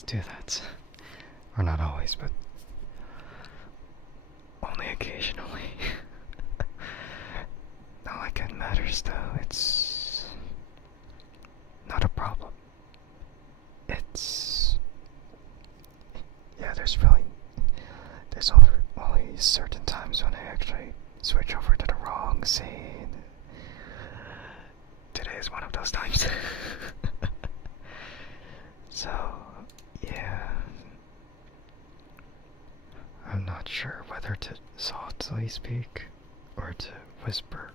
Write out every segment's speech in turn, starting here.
always do that. Or not always, but only occasionally. Not like it matters though, it's not a problem. It's... Yeah, there's only certain times when I actually switch over to the wrong scene. Today is one of those times. So, yeah. I'm not sure whether to softly speak or to whisper.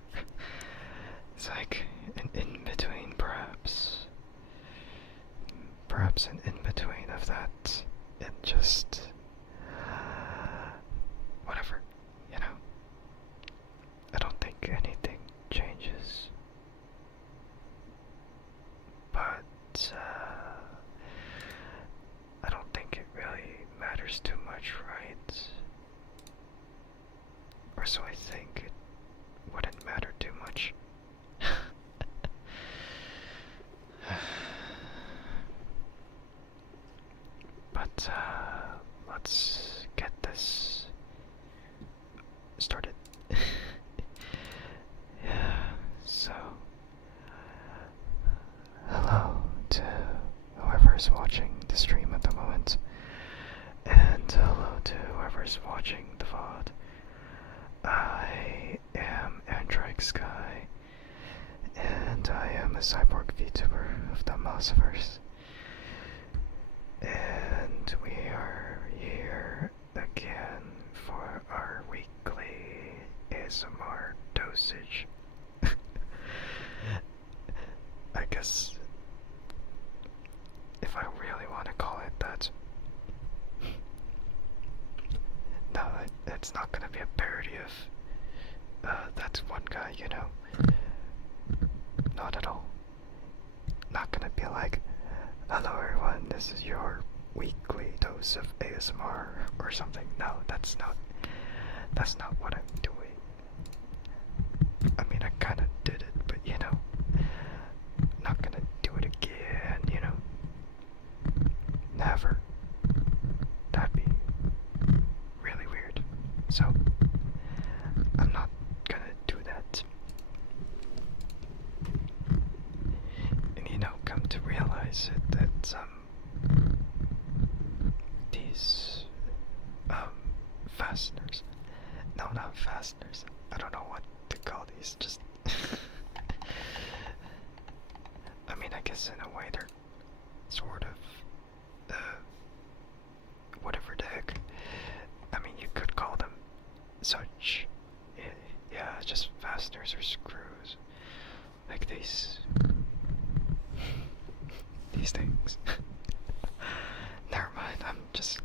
It's like an in-between, perhaps. Perhaps an in-between of that and just... whatever, you know? I don't think anything changes. But, I don't think it really matters too much, right? Or so I think it wouldn't matter too much. But, let's get this started. Yeah, so hello to whoever's watching the stream at the moment, and hello to whoever's watching the VOD. I am Andrike Sky, and I am a cyborg VTuber of the Mossiverse. And we are here again for our weekly ASMR dosage. I guess if I really want to call it that. No, it's not gonna be a parody of that one guy, you know. Not at all. Not gonna be like, hello everyone, this is your weekly dose of ASMR or something. No, that's not what I'm doing. I mean, I kinda did it, but you know, not gonna do it again, you know. Never. That'd be really weird. So, I'm not gonna do that. And you know, come to realize it that these fasteners. No, not fasteners. I don't know what to call these. Just I mean, I guess in a way they're sort of whatever the heck. I mean, you could call them such. Yeah, just fasteners or screws. Like these things. Never mind. I'm just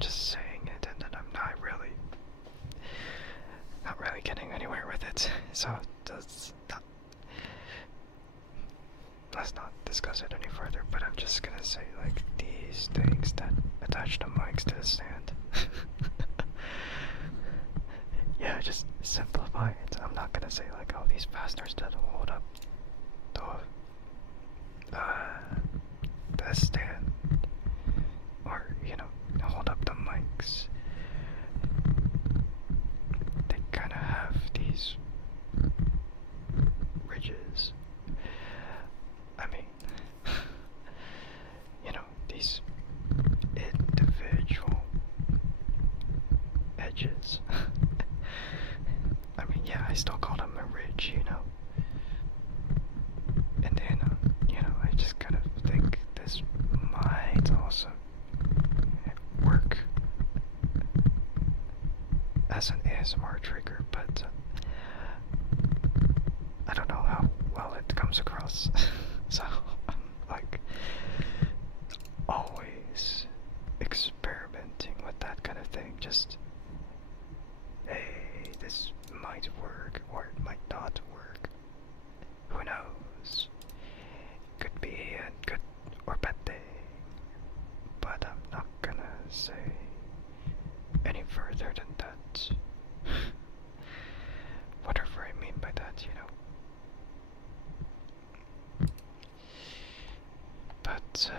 saying it, and then I'm not really getting anywhere with it. So let's not discuss it any further. But I'm just gonna say like these things that attach the mics to the stand. Yeah, just simplify it. I'm not gonna say like, oh, these fasteners that hold up the stand, or you know, hold up the mics. They kind of have these ridges. I mean, you know, these individual edges. I mean, yeah, I still call them a ridge, you know. And then, you know, I just kind of think this might also work as an ASMR trigger, but I don't know how well it comes across. So I'm like always experimenting with that kind of thing. Just, hey, this might work or it might not work. Who knows? Could be a good or bad day. But I'm not gonna say any further than that. Whatever I mean by that, you know. But,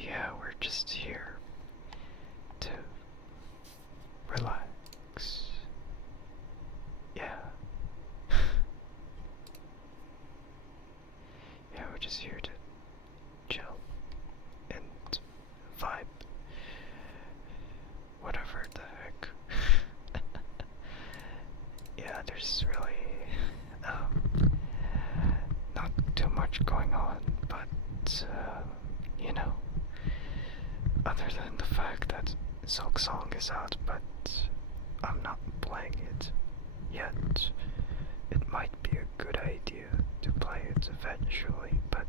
yeah, we're there's really um, not too much going on, but you know, other than the fact that Silksong is out, but I'm not playing it yet. It might be a good idea to play it eventually, but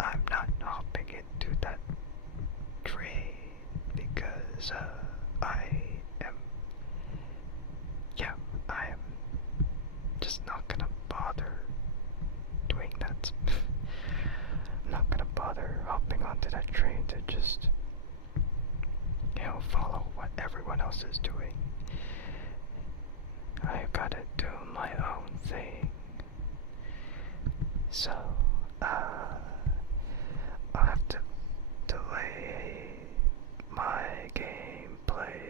I'm not hopping into that train because I am, yeah, I am just not gonna bother doing that. I'm not gonna bother hopping onto that train to just, you know, follow what everyone else is doing. I gotta do my own thing. So, I'll have to delay my gameplay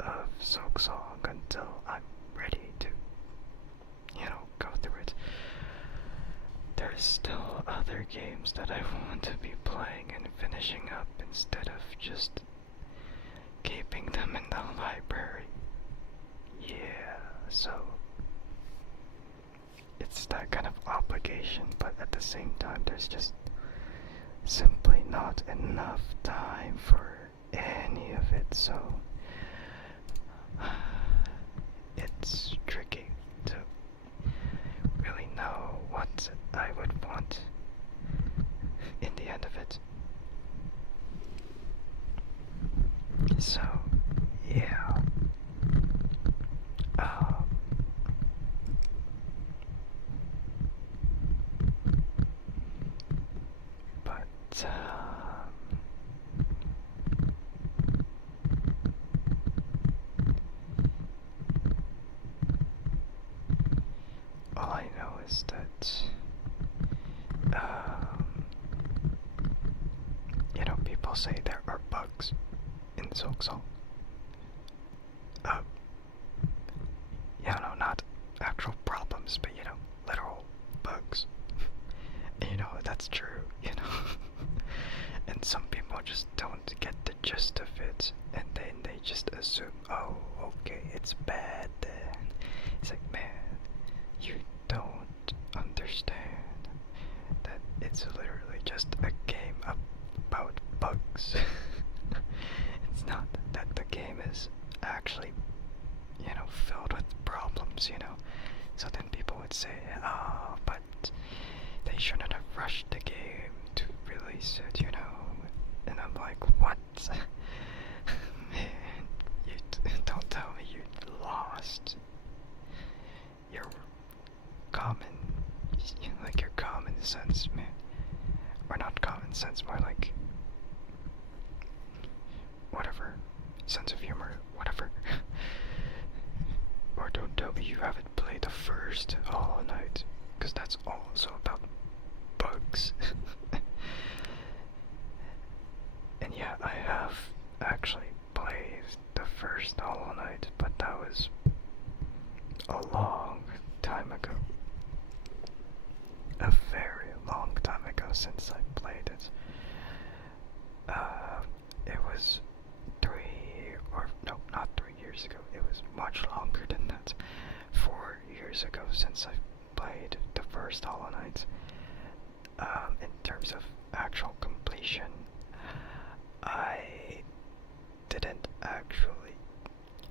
of Silksong until I'm ready to, you know, go through it. There's still other games that I want to be playing and finishing up instead of just keeping them in the library. Yeah, so it's that kind of obligation, but at the same time there's just simply not enough time for any of it, so it's tricky to really know what I would want in the end of it. So, yeah. But all I know is that you know, people say there are bugs in Silksong. You know, not actual problems, but you know, literal bugs. And you know, that's true, you know. And some people just don't get the gist of it, and then they just assume, oh, okay, it's bad then. It's like, man, you don't understand that it's literally just a game about bugs. It's not that the game is actually, you know, filled with problems, you know. So then people would say, oh, but they shouldn't have rushed the game to release it, you know. And I'm like, what? Man, you don't tell me you lost your common, like your common sense, man. Or not common sense, more like whatever, sense of humor, whatever. Or don't tell me you haven't played the first Hollow Knight, because that's also about bugs. And yeah, I have actually played the first Hollow Knight, but that was a long time ago. A very long time ago since I played it. It was 3 years ago. It was much longer than that. 4 years ago since I played the first Hollow Knight. In terms of actual completion, I didn't actually,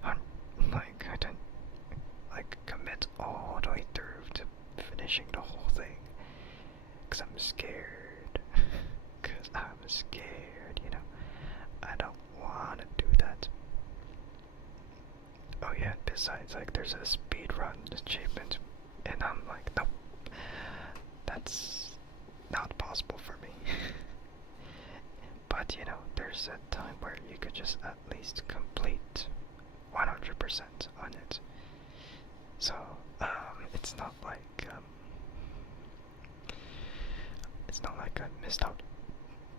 I didn't commit all the way through to finishing the whole thing, cause I'm scared. Cause I'm scared, you know. I don't wanna do that. Oh yeah, besides, there's a speedrun achievement, and I'm like, nope, that's not possible for me. But you know, there's a time where you could just at least complete 100% on it. So, it's not like I missed out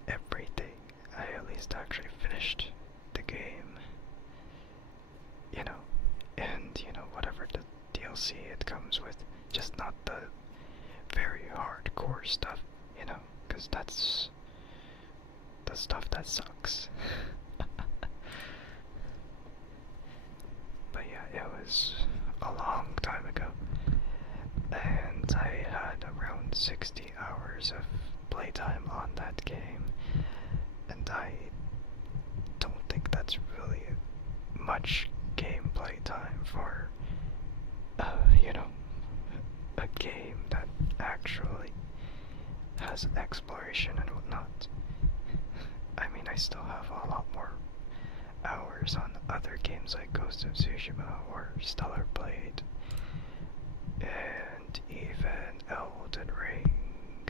everything. I at least actually finished the game. You know, and you know, whatever the DLC it comes with, just not the very hardcore stuff, you know, because that's the stuff that sucks. But but yeah, it was a long time ago. And I had around 60 hours of playtime on that game. And I don't think that's really much gameplay time for, you know, a game that actually has exploration and whatnot. I mean, I still have a lot more hours on other games like Ghost of Tsushima or Stellar Blade, and even Elden Ring.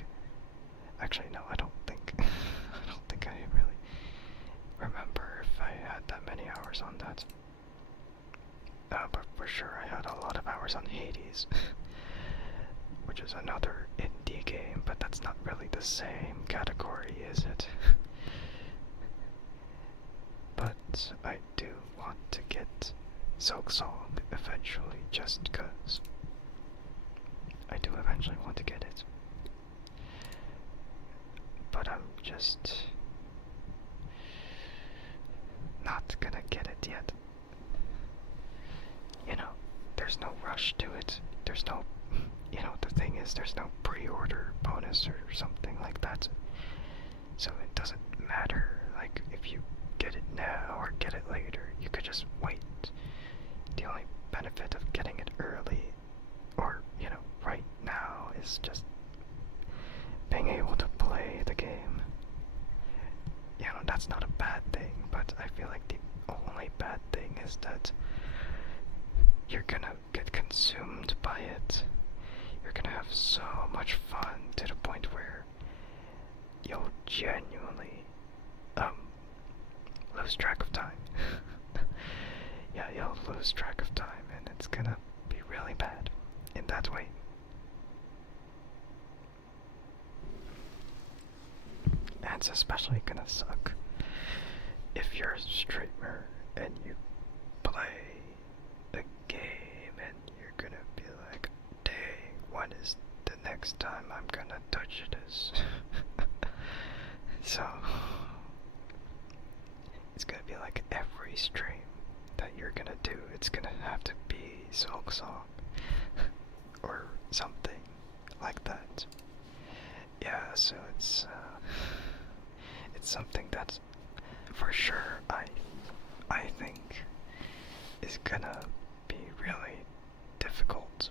Actually, no, I don't think. I don't think I really remember if I had that many hours on that. But for sure, I had a lot of hours on Hades, which is another indie game, but that's not really the same category, is it? But I do want to get Silksong eventually, just because I do eventually want to get it. But I'm just not gonna get it yet. You know, there's no rush to it. There's no, you know, the thing is, there's no pre-order bonus or something like that. So it doesn't matter, like, if you get it now or get it later, you could just wait. The only benefit of getting it early, or, you know, right now, is just being able to play the game. You know, that's not a bad thing, but I feel like the only bad thing is that you're gonna get consumed by it. You're gonna have so much fun to the point where you'll genuinely lose track of time. Yeah, you'll lose track of time, and it's gonna be really bad in that way. And it's especially gonna suck if you're a streamer and you play a game and you're gonna be like, dang, when is the next time I'm gonna touch this? So it's gonna be like every stream that you're gonna do, it's gonna have to be Silksong or something like that. Yeah, so it's something that's for sure I think is gonna be really difficult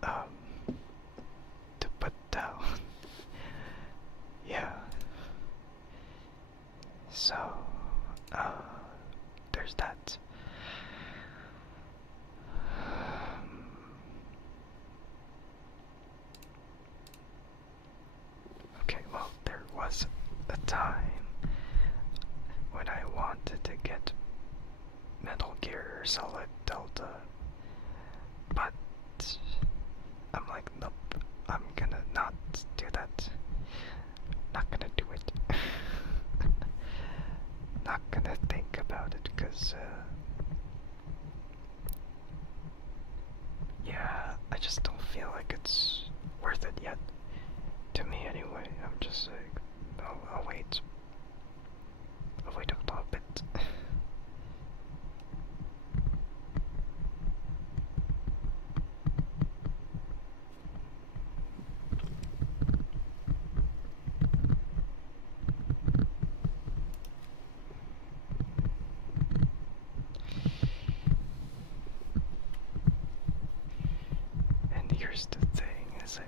to put down. Yeah. So there's that. Okay, well, there was a time when I wanted to get Metal Gear Solid Delta, but I'm like, nope, I'm gonna not do that. Not gonna do it. Not gonna think about it, because yeah, I just don't feel like it's worth it yet. To me anyway. I'm just like, I'll wait. I'll wait a little bit. And here's the thing, is like,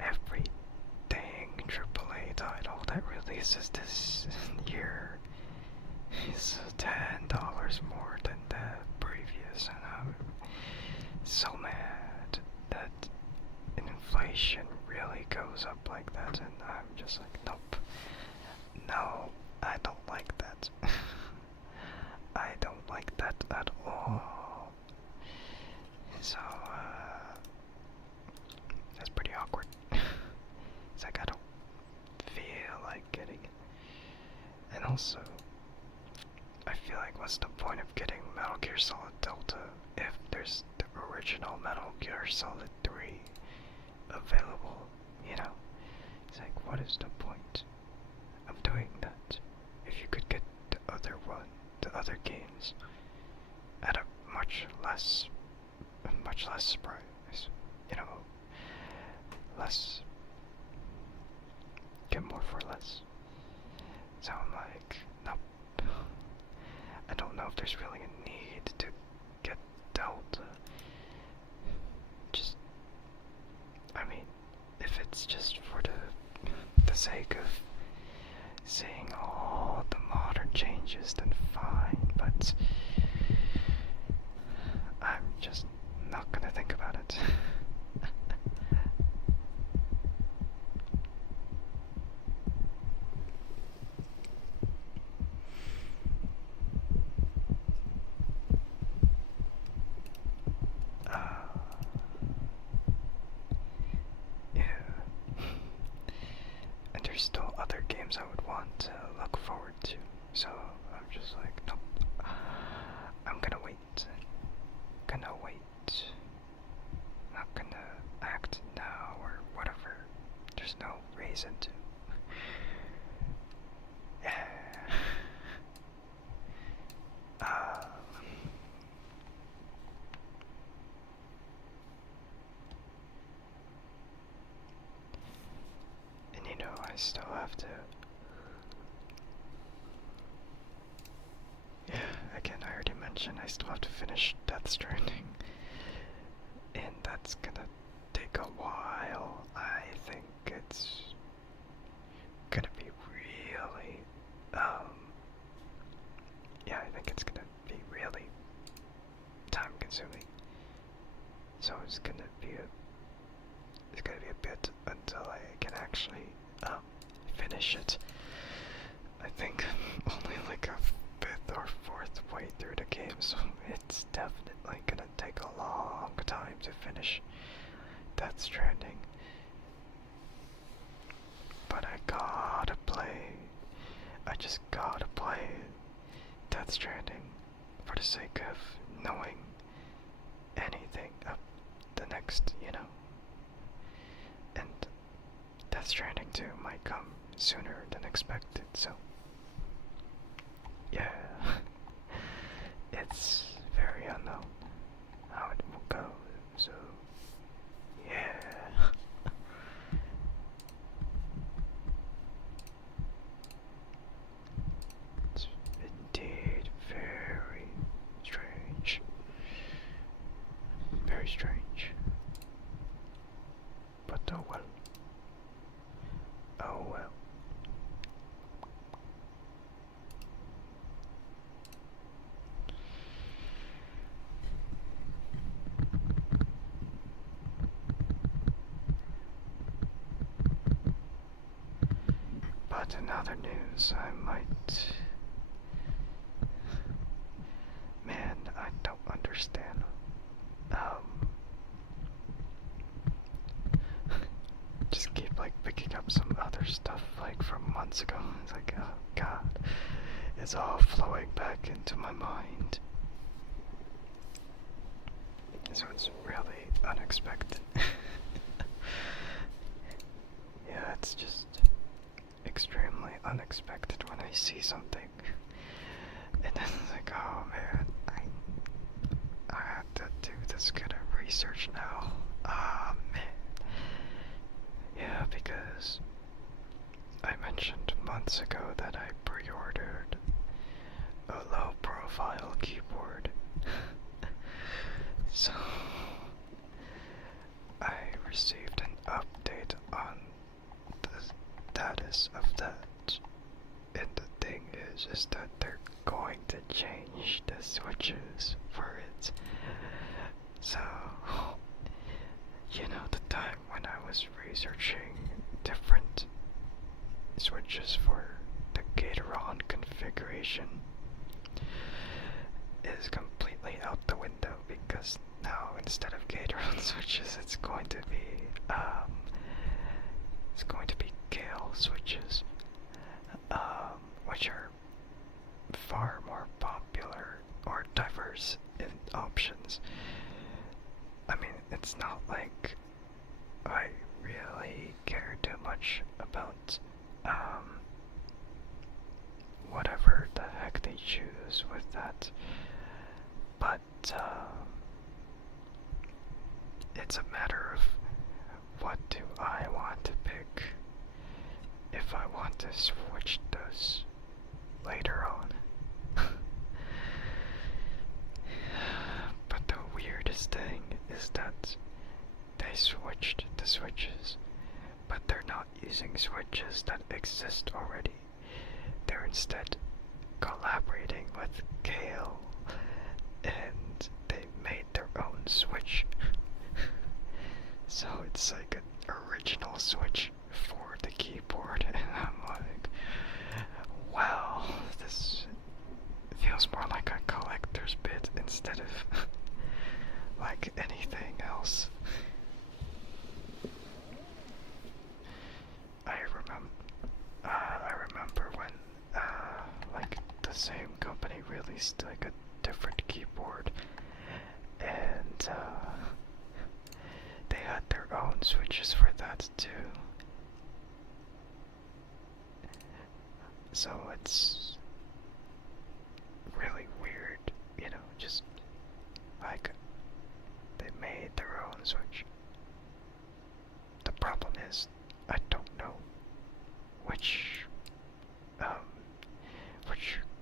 every dang AAA title that releases this year is $10 more than the previous, and I'm so mad that inflation really goes up like that, and I'm just like, nope. No, I don't like that. I don't like that at all. So, that's pretty awkward. It's like I don't feel like getting it. And also, I feel like what's the point of getting Metal Gear Solid Delta if there's the original Metal Gear Solid 3 available, you know? It's like, what is the point of doing that if you could get the other one, the other games, much less surprise. You know, less, get more for less. So I'm like, nope. I don't know if there's really a need to get dealt. Just, I mean, if it's just for the sake of seeing all the modern changes, then fine, but I'm just not gonna think about it. Yeah. And there's still other games I would want to look forward to, so I'm just like, nope. I'm gonna wait. Gonna wait. Not gonna act now or whatever. There's no reason to. Yeah. And you know, I still have to. Yeah, again, I already mentioned I still have to finish Death Stranding. And that's gonna take a while. I think it's gonna be really, yeah, I think it's gonna be really time consuming. So it's gonna be a bit until I can actually, finish it. I think I'm only like a fifth or fourth way through the game, so it's definitely gonna take a long time to finish Death Stranding. But I just gotta play Death Stranding for the sake of knowing anything up the next, you know. And Death Stranding 2 might come sooner than expected, so yeah. It's very unknown how it will go, so yeah. It's indeed very strange. Very strange. But oh well. Oh well. But in other news, I might. Man, I don't understand. Just keep like picking up some other stuff like from months ago. It's like, oh god, it's all flowing back into my mind. So it's really unexpected. Yeah, it's just extremely unexpected when I see something. And then it's like, oh man, I have to do this kind of research now. Ah man. Yeah, because I mentioned months ago that I pre-ordered a low-profile keyboard. So I received an update on the status of that. And the thing is that they're going to change the switches for it. So, you know, the time when I was researching different switches for the Gatoron configuration is completely out the window, because now instead of Gatoron switches, it's going to be Gale switches, which are far more popular or diverse in options. I mean, it's not like I really care too much about whatever the heck they choose with that, but it's a matter of what do I want to pick if I want to switch this later on. But the weirdest thing is that they switched the switches, but they're not using switches that exist already. They're instead collaborating with Kale, and they made their own switch. So it's like an original switch for the keyboard, and I'm like, wow, this feels more like a collector's bit instead of like anything else. I remember when like the same company released like a different keyboard, and they had their own switches for that too. So it's really weird, you know, just like they made their own switch. The problem is, I don't know which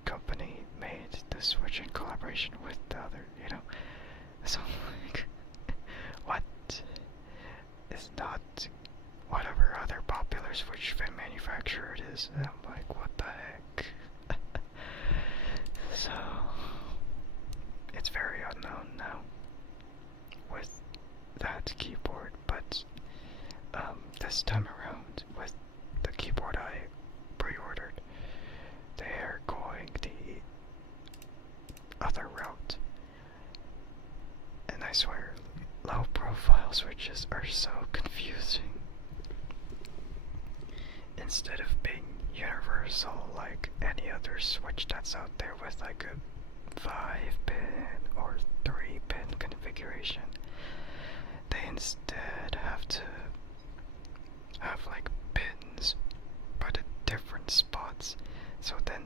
company made the switch in collaboration with the other, you know. So like, what is not whatever other popular switch manufacturer it is? And I'm like, what the heck? So it's very unknown now with that keyboard, but this time around with the keyboard I pre-ordered, they're going the other route. And I swear, low profile switches are so confusing. Instead of being universal like any other switch that's out there with like a 5-pin or 3-pin configuration, they instead have to have like pins but at different spots. So then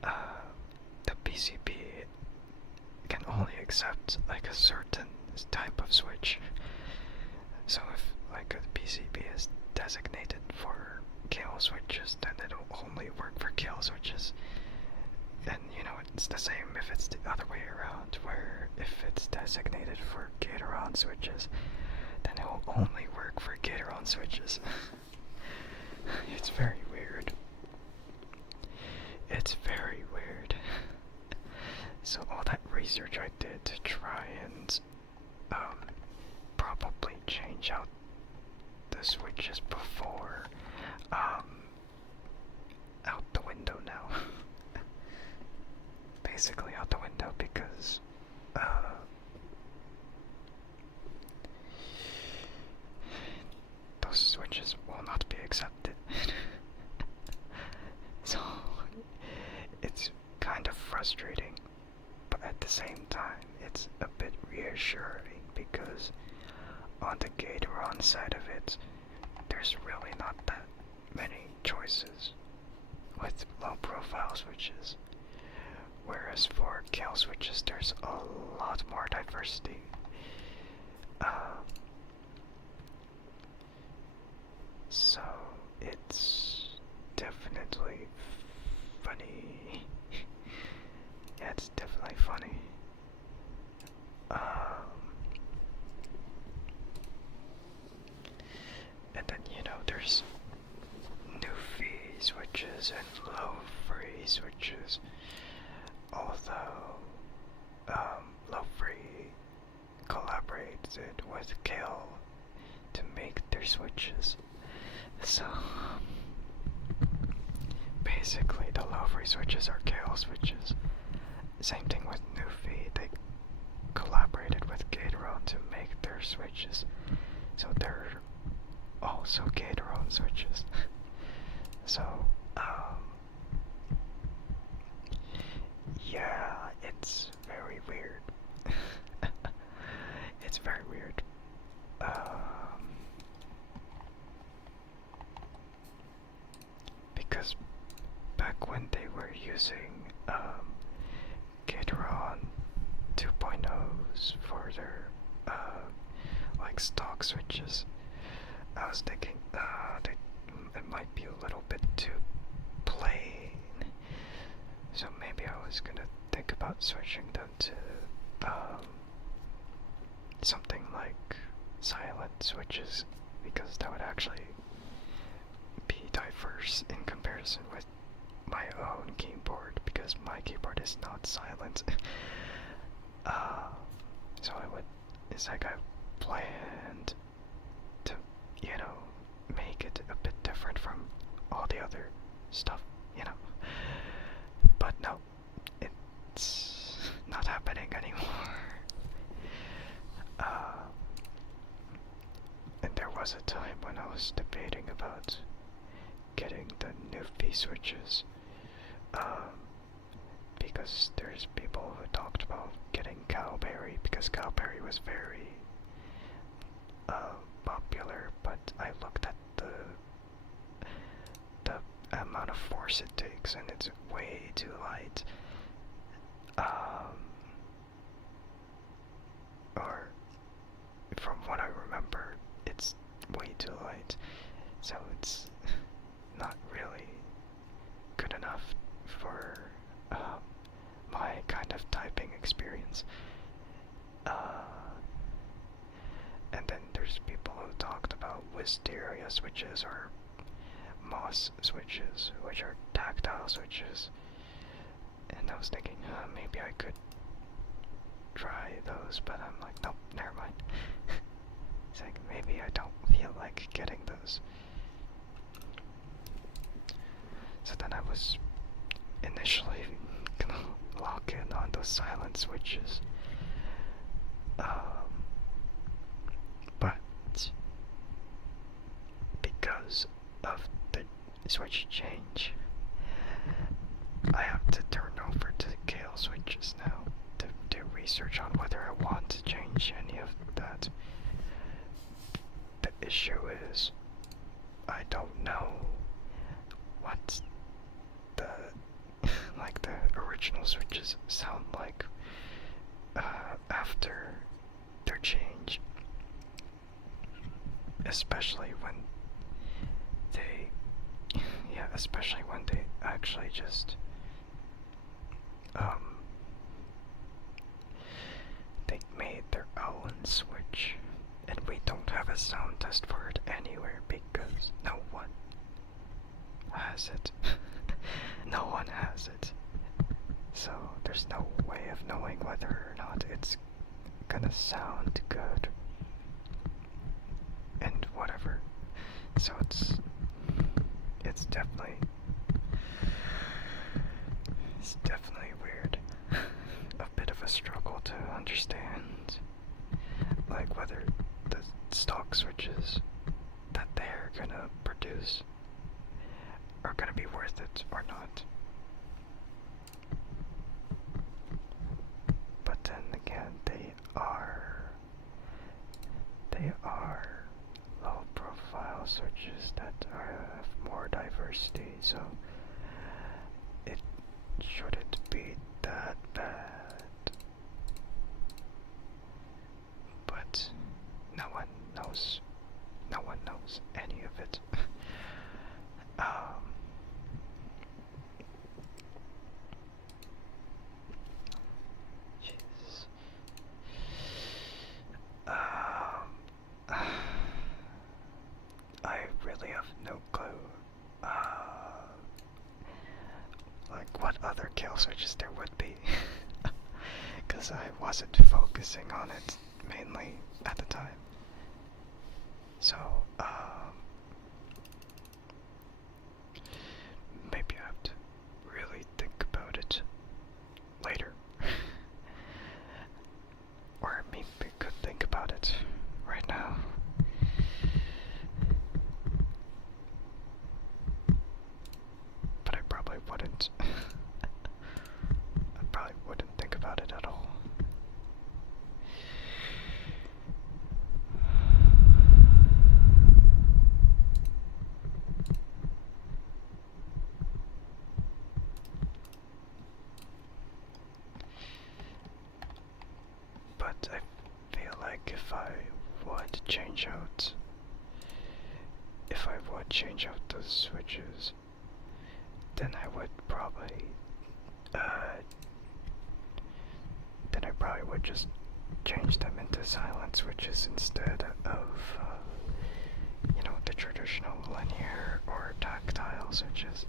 the PCB can only accept like a certain type of switch. So if like a PCB is designated for kill switches, then it'll only work for kill switches. Then, you know, it's the same if it's the other way around, where if it's designated for gate-around switches, then it will only work for gate-around switches. It's very weird. It's very weird. So all that research I did to try and probably change out the switches before, out the window now. Basically out the window because those switches will not be accepted. So it's kind of frustrating, but at the same time it's a bit reassuring because on the gate-around side of it, there's really not that many choices with low profile switches, whereas for kill switches there's a lot more diversity. So it's definitely funny. Yeah, it's definitely funny. And then, you know, there's new fee switches and low free switches. Although low free collaborated with Kale to make their switches. So basically the low free switches are Kale switches. Same thing with Newfie, they collaborated with Gateron to make their switches. So they're also Gateron switches. So yeah, it's very weird. It's very weird. Because back when they were using Gateron 2.0s for their like stock switches. I was thinking, it might be a little bit too plain. So maybe I was gonna think about switching them to something like silent switches, because that would actually be diverse in comparison with my own keyboard, because my keyboard is not silent. So it's like I planned to, make it a bit different from all the other stuff. But no, it's not happening anymore. And there was a time when I was debating about getting the Newfie switches, because there's people who talked about getting Cowberry, because Cowberry was very popular, but I looked at the amount of force it takes, and it's way too light. Or from what I remember, it's way too light, so it's not really good enough for my kind of typing experience. And then there's people who talked about wisteria switches or moss switches, which are tactile switches. And I was thinking, maybe I could try those, but I'm like, nope, never mind. It's like, maybe I don't feel like getting those. So then I was initially gonna lock in on those silent switches. But because of the switch change, I have to turn over to the Gale switches now to do research on whether I want to change any of that. The issue is, I don't know what the the original switches sound like after their change, especially when they actually just they made their own switch, and we don't have a sound test for it anywhere because no one has it. No one has it. So there's no way of knowing whether or not it's gonna sound good and whatever. So it's definitely weird. A bit of a struggle to understand, like, whether the stock switches that they're gonna produce are gonna be worth it or not. But then again, they are low profile switches that have more diversity, so it shouldn't be that bad. But no one knows any of it. Jeez. I really have no clue, like, what other kill switches there would be, because I wasn't focusing on it mainly at the time. So, maybe I have to really think about it later. Or maybe I could think about it right now. But I probably wouldn't. I probably wouldn't think about it at all. But I feel like if I would change out those switches, then I would probably just change them into silent switches instead of the traditional linear or tactile switches.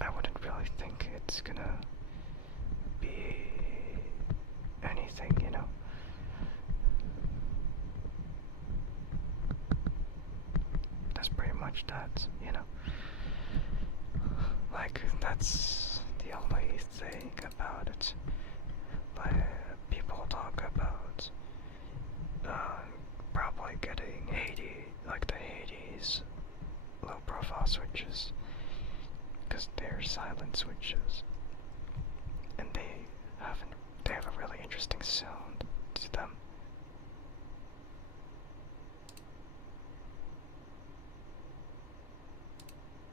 I wouldn't really think it's gonna be anything. That's pretty much that. Like, that's the only thing about it. Like, people talk about probably getting the 80s low profile switches, because they're silent switches, and they have a really interesting sound to them.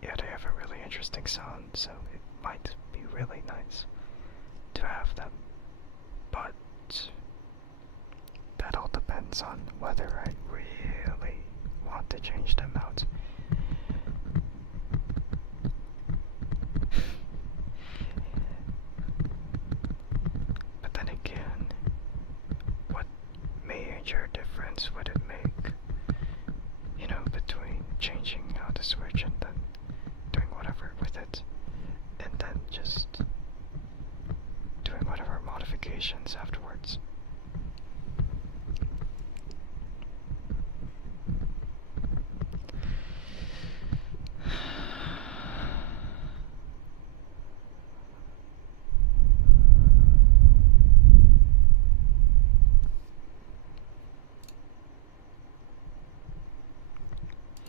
Yeah, they have a really interesting sound, so it might be really nice to have them. But that all depends on whether I really want to change them out. But then again, what major difference would it make, between changing out a switch and then doing whatever with it, and then just doing whatever modifications afterwards?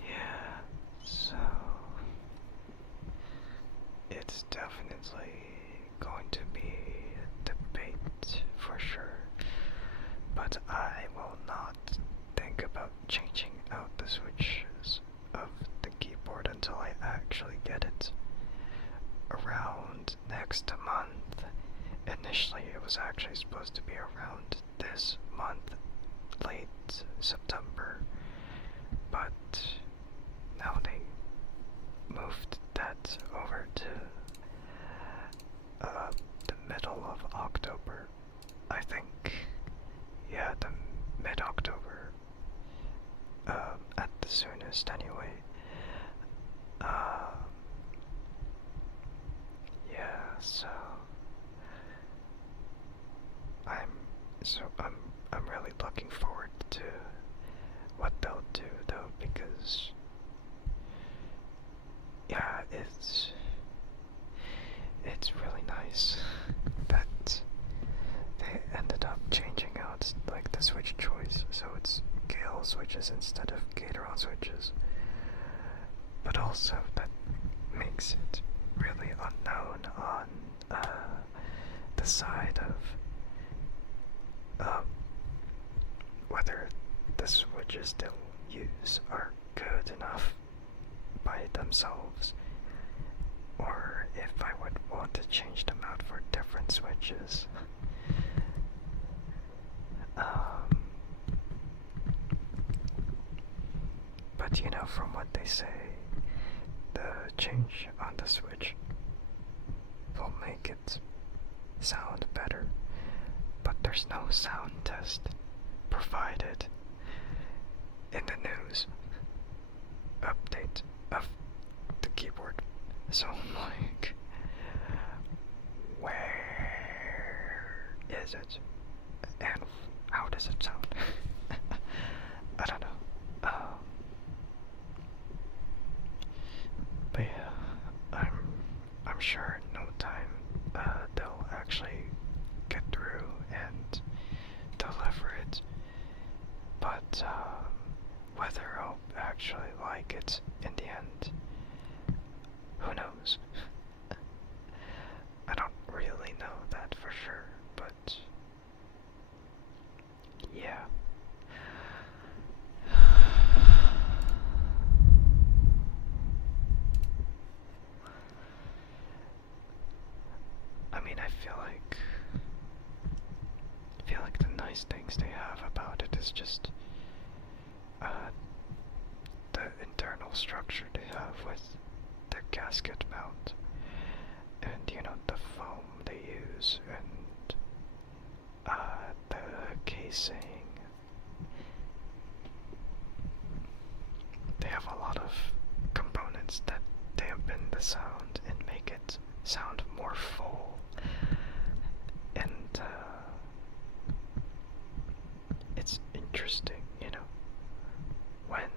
Yeah, so it's definitely going to be a debate for sure, but I will not think about changing out the switches of the keyboard until I actually get it around next month. Initially, it was actually supposed to be around this month, late September, but now they moved that over to the middle of October, I think. Yeah, the mid-October, at the soonest anyway. Yeah, so I'm really looking forward to what they'll do though, because yeah, it's really nice that they ended up changing out like the switch choice, so it's Gale switches instead of Gateron switches. But also that makes it really unknown on the side of whether the switches they'll use are good enough by themselves, or if I would want to change them out for different switches. But from what they say, the change on the switch will make it sound better, but there's no sound test provided in the news update of the keyboard. So I'm like, where is it? And how does it sound? I don't know. But yeah, I'm sure in no time they'll actually get through and deliver it. But whether I'll actually like it in the end, who knows? I don't really know that for sure, but yeah. I mean, I feel like feel like the nice things they have about it is just the internal structure they have with the gasket mount, and you know, the foam they use, and the casing. They have a lot of components that dampen the sound and make it sound more full, and it's interesting, you know, when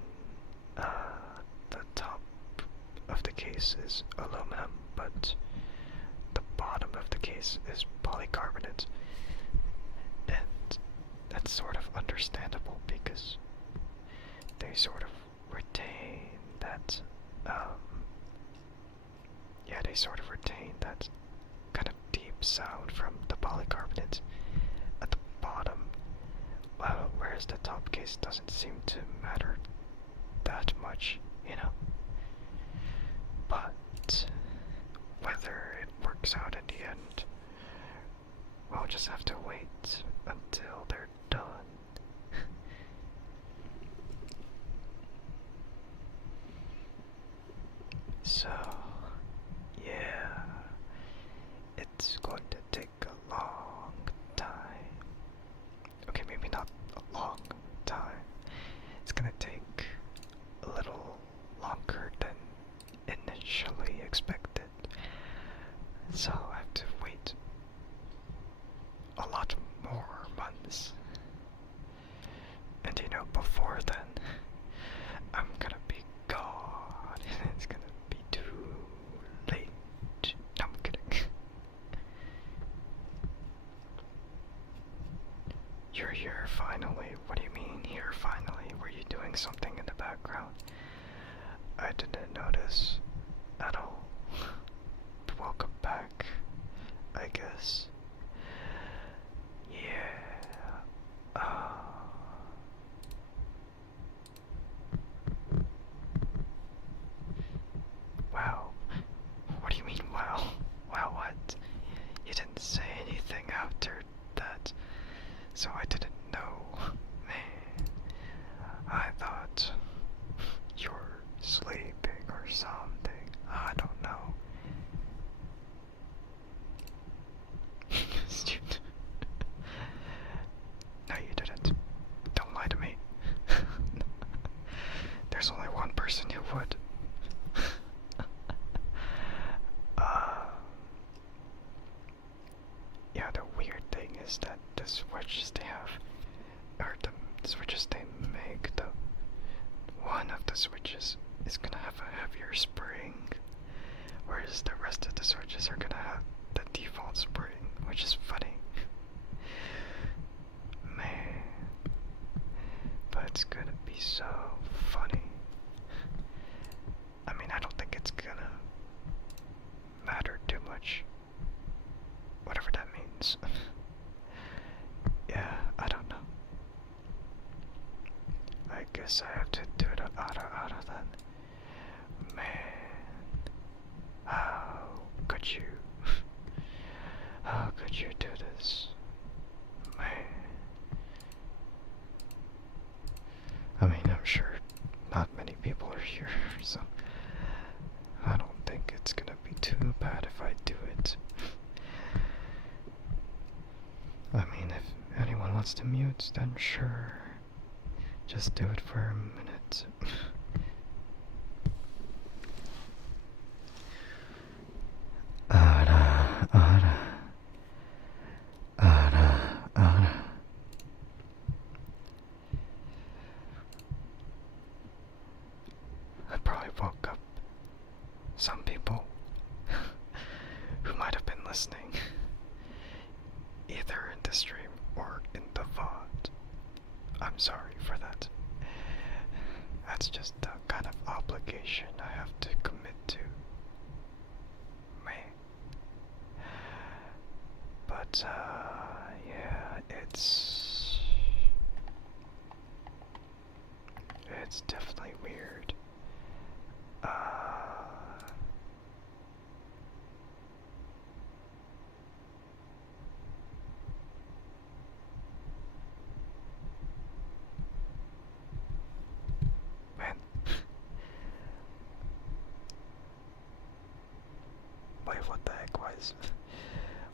the top of the case is aluminum, but the bottom of the case is polycarbonate, and that's sort of understandable because they sort of retain that, yeah, they sort of retain that kind of deep sound from the polycarbonate at the bottom, whereas the top case doesn't seem to matter that much, you know. But whether it works out in the end, we'll just have to wait until they're done. So, yeah, it's going to take a long time. Okay, maybe not a long time. It's gonna take a little longer than initially expected. So I have to wait a lot more months. And you know, before then, I'm gonna be gone, and it's gonna be too late. No, I'm kidding. You're here finally. What do you mean here finally? Were you doing something in the background? I didn't notice at all. Welcome back, I guess. Yeah. Wow. What do you mean, wow? Wow, what? You didn't say anything after that, so I didn't know. Man, I thought you were sleeping or something. I don't know. No, you didn't. Don't lie to me. There's only one person who would. Yeah, the weird thing is that the switches they have, or the switches they make, one of the switches is gonna have a heavier spring, whereas the rest of the switches are gonna have the default spring, which is funny. Man, but it's gonna be so funny. I mean, I don't think it's gonna matter too much, whatever that means. Yeah, I don't know. I guess I have to do it out of then. Man, how could you? How could you do this? Man. I mean, I'm sure not many people are here, so I don't think it's gonna be too bad if I do it. I mean, if anyone wants to mute, then sure. Just do it for a minute. Ara, ara. Ara, ara. I probably woke up some people who might have been listening, either in the stream or in the VOD. I'm sorry for that. That's just the kind of obligation I have to commit to. Man. But, yeah, it's definitely weird.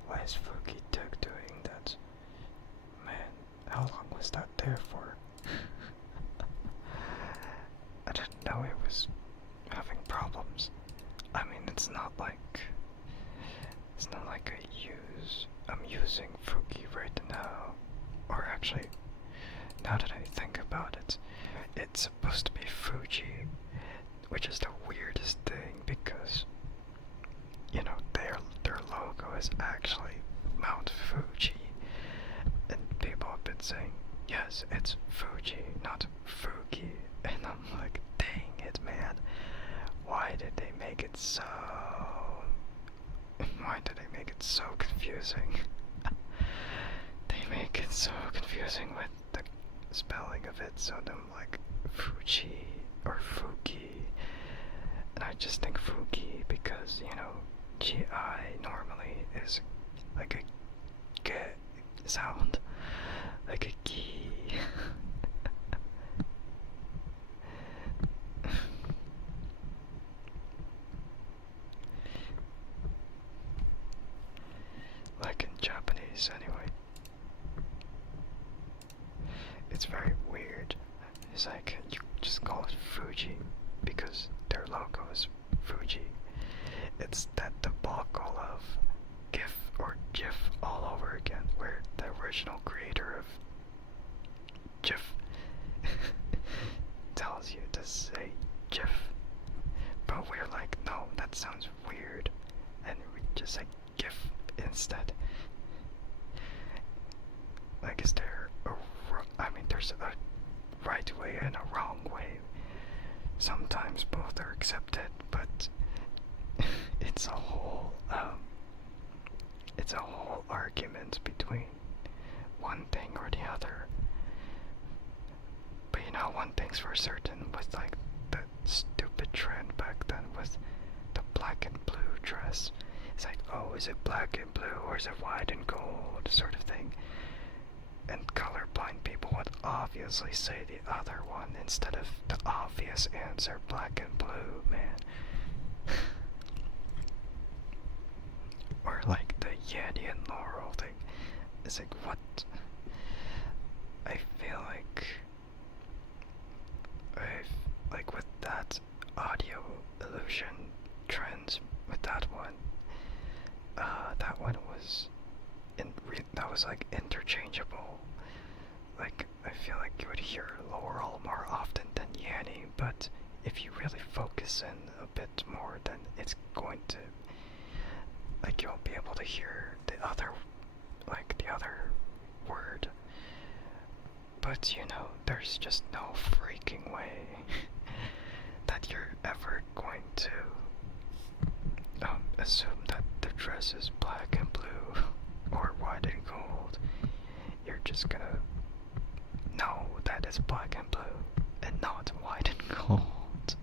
Why is Fuki Tech doing that? Man, how long was that there for? I didn't know it was having problems. I mean, it's not like I'm using Fuki right now. Or actually, now that I think about it, it's supposed to be Fuji, which is the weirdest thing because, you know, their logo is actually Mount Fuji, and people have been saying, yes, it's Fuji, not Fuki, and I'm like, dang it, man, why did they make it so? Why did they make it so confusing? They make it so confusing with the spelling of it, so I'm like, Fuji or Fuki, and I just think Fuki because, you know, GI normally is like a g sound, like a key. Like in Japanese, anyway. It's very weird. It's like you just call it Fuji because their logo is Fuji. It's that debacle of GIF or GIF all over again, where the original creator of GIF tells you to say GIF, but we're like, no, that sounds weird, and we just say GIF instead. Like, is there I mean, there's a right way and a wrong way. Sometimes both are accepted, but it's a whole argument between one thing or the other. But you know, one thing's for certain with like the stupid trend back then with the black and blue dress. It's like, oh, is it black and blue or is it white and gold sort of thing? And colorblind people would obviously say the other one instead of the obvious answer, black and blue, man. Or like the Yeti and Laurel thing. It's like, what? I feel like with that audio illusion trends with that one was that was like interchangeable. Like, I feel like you would hear Laurel more often than Yanny, but if you really focus in a bit more, then it's going to, like, you'll be able to hear the other word. But, you know, there's just no freaking way that you're ever going to assume that the dress is black and blue or white and gold. You're just gonna know that it's black and blue and not white and gold.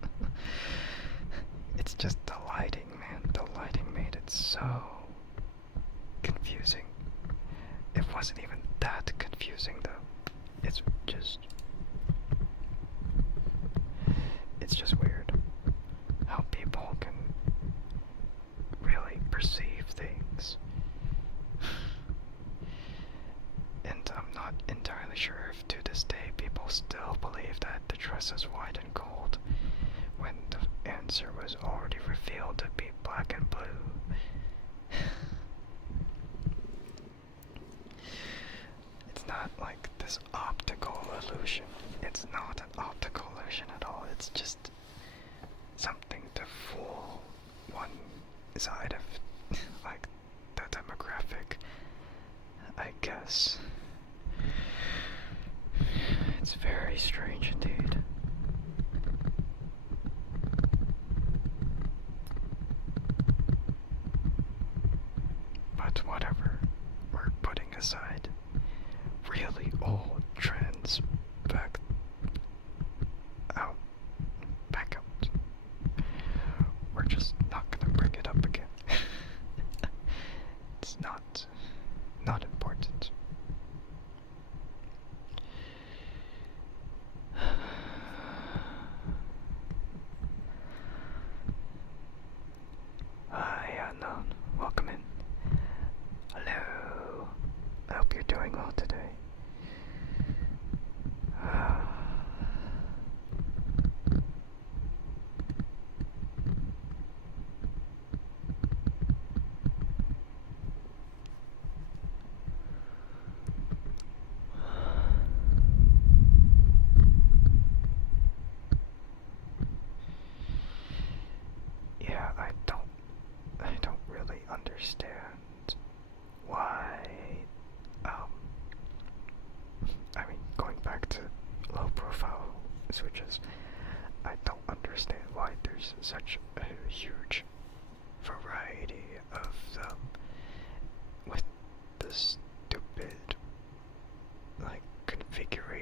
It's just the lighting, man. The lighting made it so confusing. It wasn't even that confusing though. It's just weird how people can really perceive things. And I'm not entirely sure if to this day people still believe that the dress is white and gold when the answer was already revealed to be black and blue. It's not like this optical illusion. It's not an optical illusion at all. It's just something to fool one side of like the demographic, I guess. It's very strange indeed. But whatever, we're putting aside really old trends back out. We're just not gonna bring it up again. It's not important. Hi, unknown. Welcome in.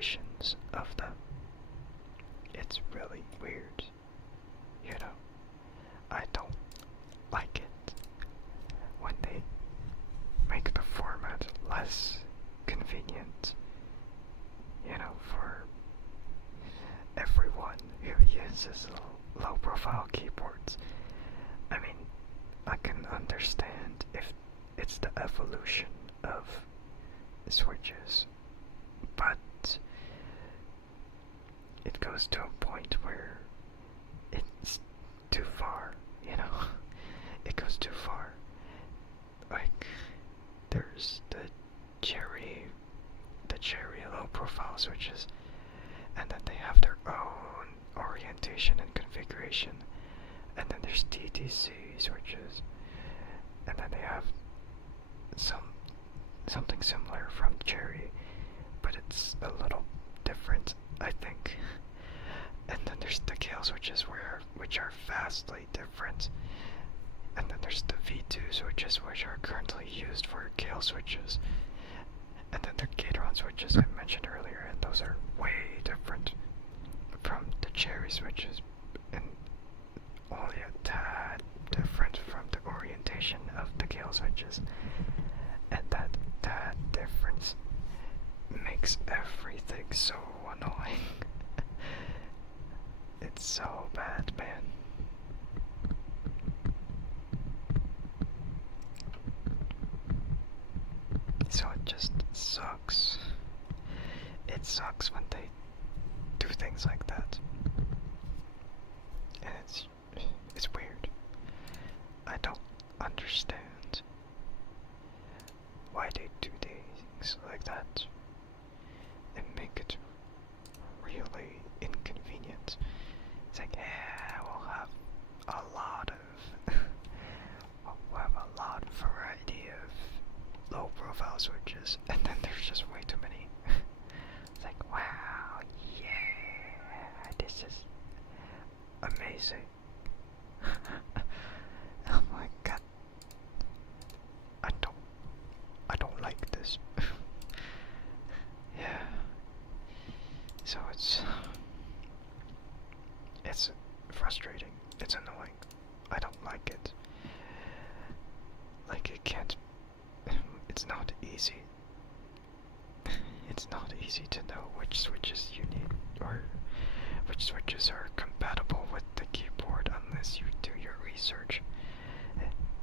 configurations of them. It's really weird, you know. I don't like it when they make the format less convenient, you know, for everyone who uses low profile keyboards. I mean, I can understand if it's the evolution of switches, but it goes to a point where it's too far, you know? It goes too far. Like, there's the cherry low profile switches, and then they have their own orientation and configuration, and then there's TTC switches, and then they have something similar from cherry, but it's a little different, I think. And then there's the Kale switches, which are vastly different. And then there's the V2 switches, which are currently used for Kale switches. And then the Gateron switches I mentioned earlier, and those are way different from the cherry switches, and only a tad different from the orientation of the Kale switches. And that difference makes everything so annoying. It's so bad, man. So it just sucks. It sucks when they do things like that. And it's weird. I don't understand why they do things like that and make it really inconvenient. It's like, yeah, we'll have a lot of variety of low profile switches, and then there's just way too many. It's like, wow, yeah, this is amazing. I'm like, God, I don't like this. Yeah. So it's frustrating. It's annoying. I don't like it. Like, it's not easy. It's not easy to know which switches you need, or which switches are compatible with the keyboard unless you do your research.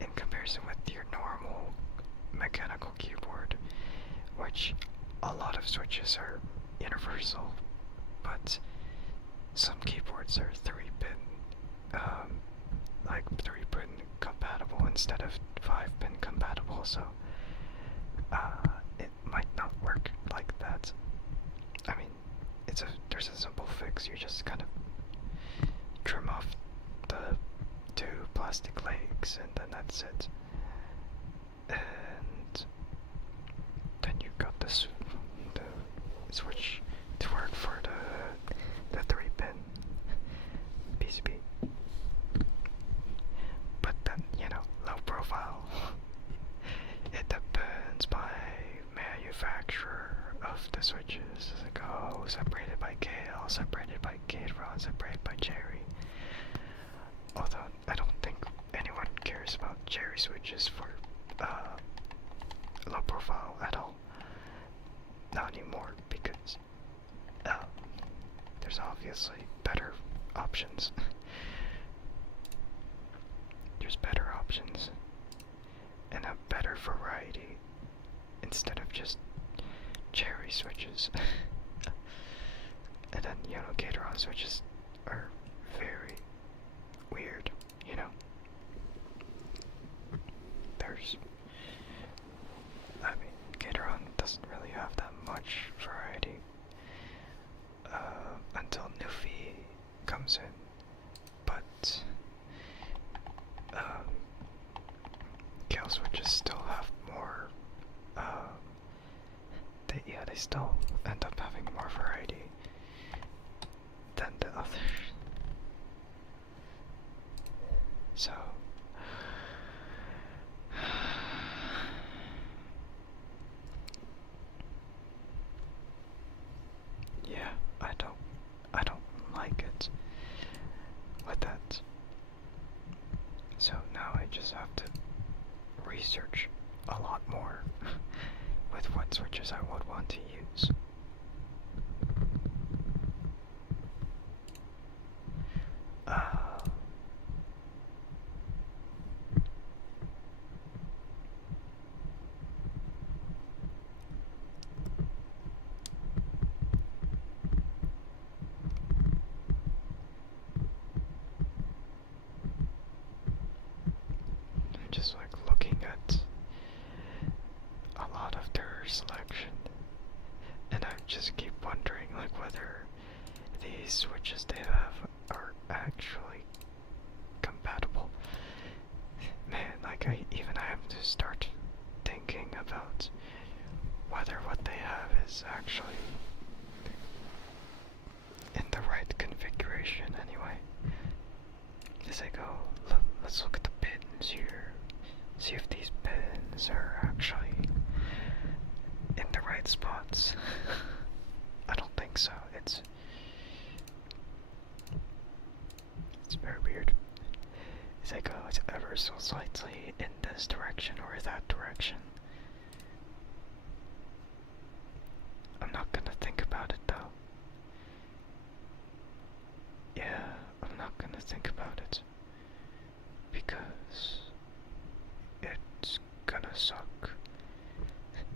In comparison with your normal mechanical keyboard, which a lot of switches are universal, but some keyboards are 3-pin, like 3-pin compatible instead of 5-pin compatible, so it might not work like that. I mean, there's a simple fix. You just kind of trim off the 2 plastic legs, and then that's it. And then you've got the switch to work for the 3-pin PCB. But then, you know, low profile. It depends by manufacturer of the switches. It's like, oh, separated by Kale, separated by Gateron, separated by Cherry. Although I don't think anyone cares about cherry switches for low profile at all. Not anymore, because there's obviously better options. There's better options and a better variety instead of just cherry switches. And then, you know, Gateron switches are very weird, you know. Gateron doesn't really have that much variety until Newfie comes in, but Kale switches still have more. They still end up having more variety than the others. So different switches I would want to use. I'm just like looking at a lot of their selection, and I just keep wondering like whether these switches they have are actually compatible. Man, like I have to start thinking about whether what they have is actually in the right configuration anyway. As I go, let's look at the pins here. See if these pins are actually in the right spots. I don't think so. It's very weird. As I go, it's ever so slightly in this direction or that direction. I'm not gonna think about it though. Yeah, I'm not gonna think about it. Because it's gonna suck.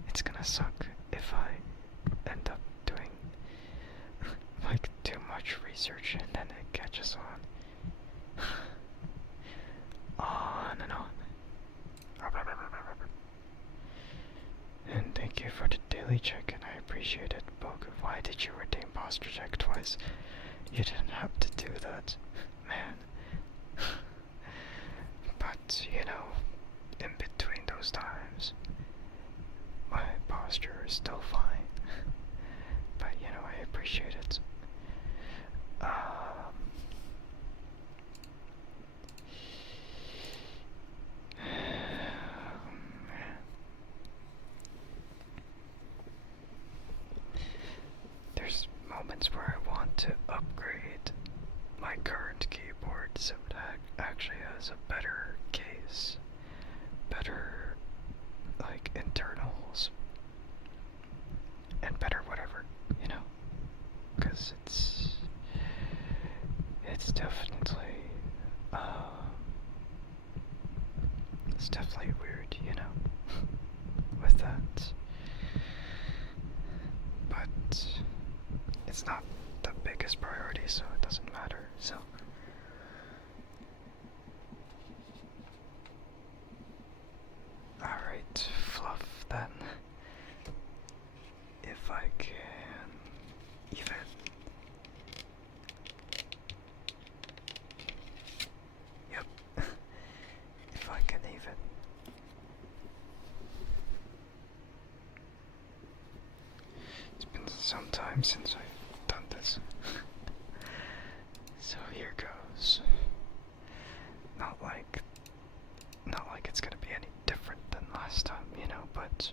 It's gonna suck if I end up doing like too much research and then it catches on. On and on. And thank you for the daily check-in, I appreciate it. Bug, why did you redeem posture check twice? You didn't have to do that, man. But, you know, in between those times, my posture is still fine. But, you know, I appreciate it. There's moments where I want to upgrade my current keyboard so it actually has a better case, better like internals, and better whatever, you know, because it's definitely weird, you know, with that. But it's not the biggest priority, so it doesn't matter, so. Alright, fluff then. If I can even. Yep. If I can even. It's been some time since I've done this. So here goes. Not like it's gonna be any different than last time, you know, but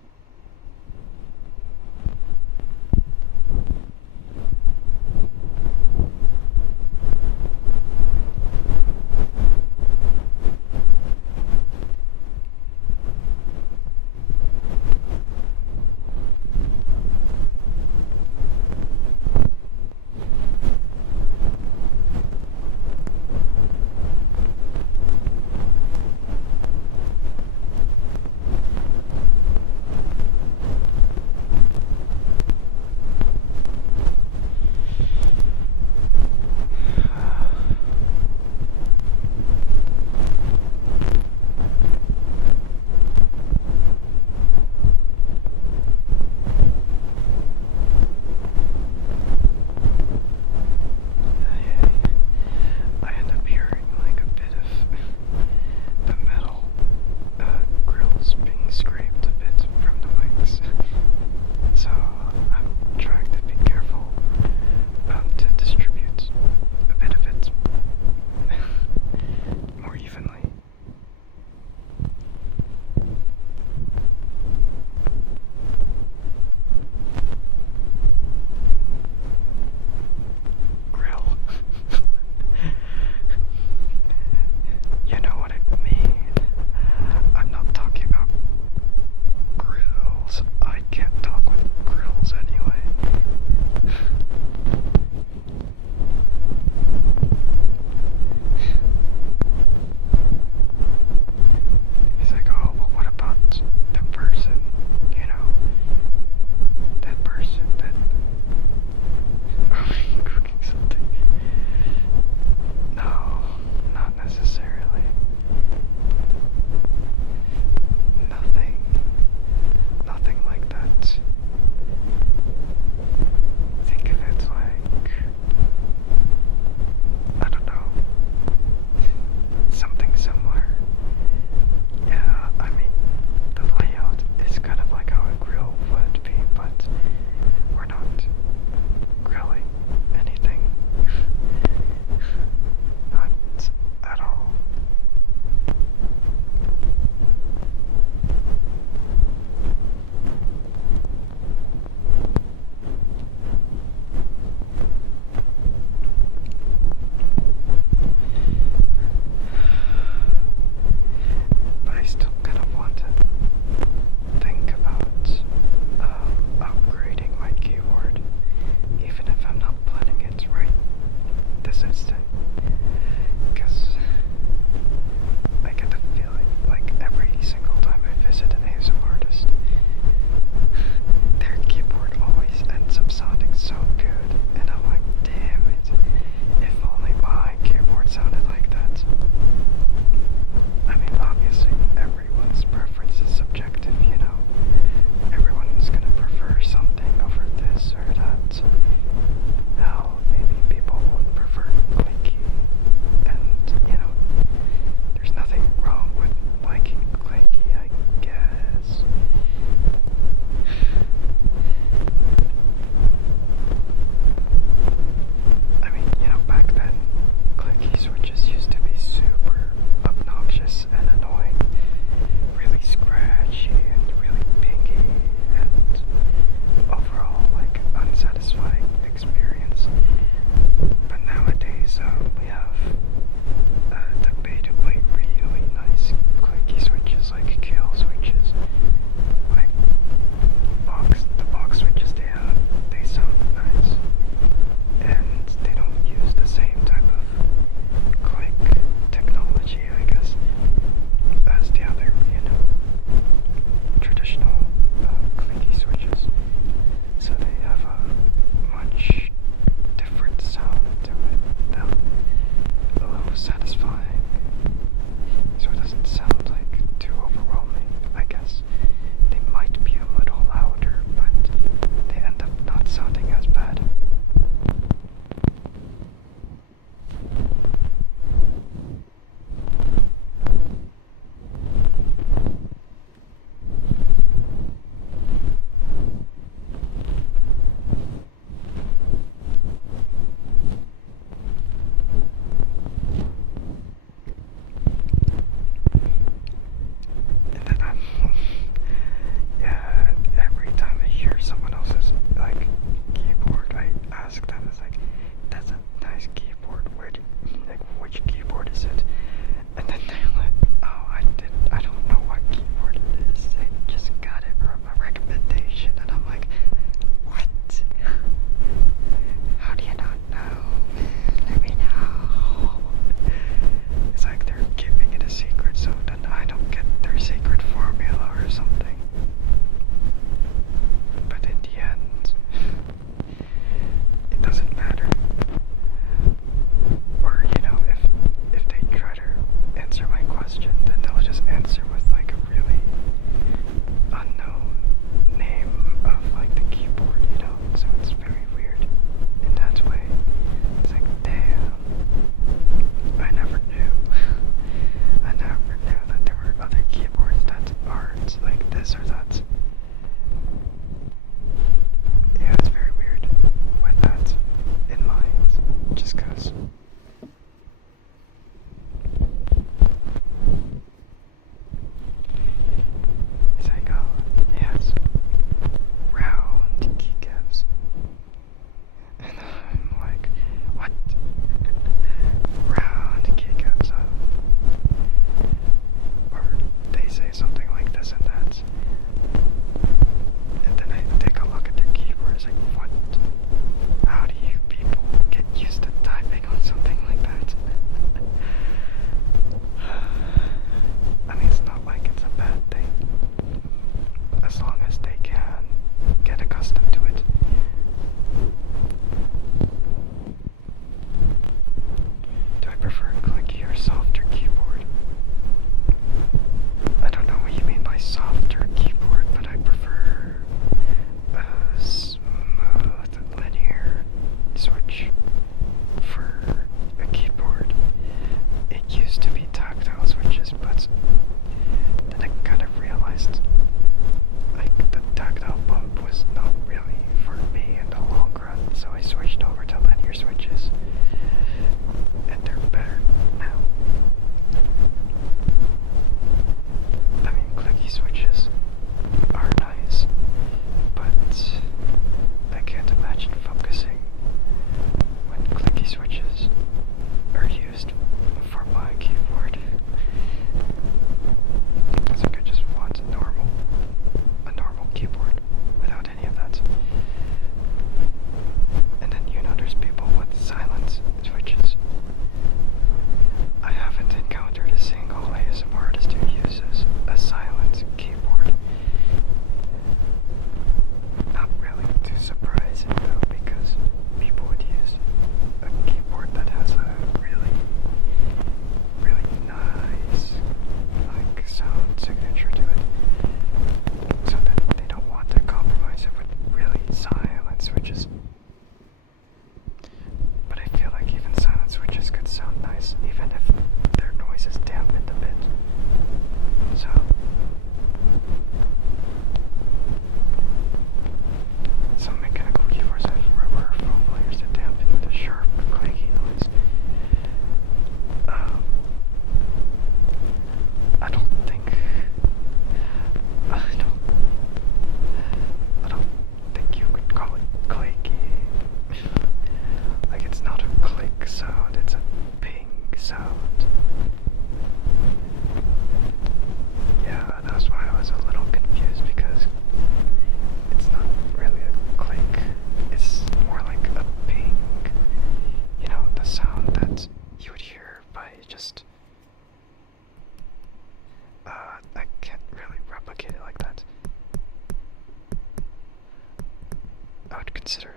consider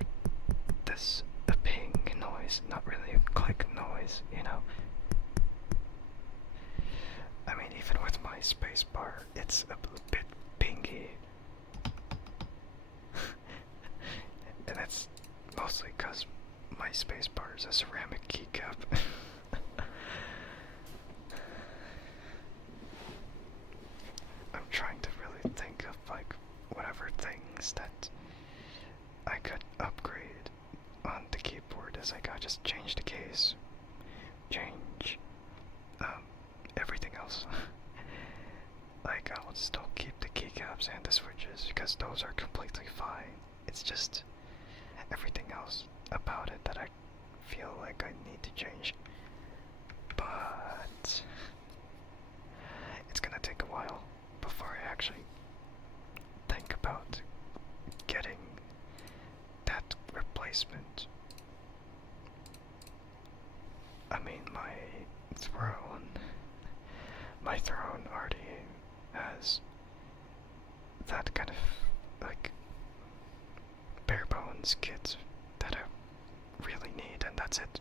this a ping noise, not really a click noise, you know? I mean, even with my spacebar, it's a bit pingy. And that's mostly because my spacebar is a ceramic keycap. I'm trying to really think of like whatever things that I could upgrade on the keyboard as I got. Just change the case, change everything else. Like I'll still keep the keycaps and the switches because those are completely fine. It's just everything else about it that I feel like I need to change. But it's gonna take a while before I actually think about getting that replacement. I mean, my throne already has that kind of like bare bones kit that I really need, and that's it.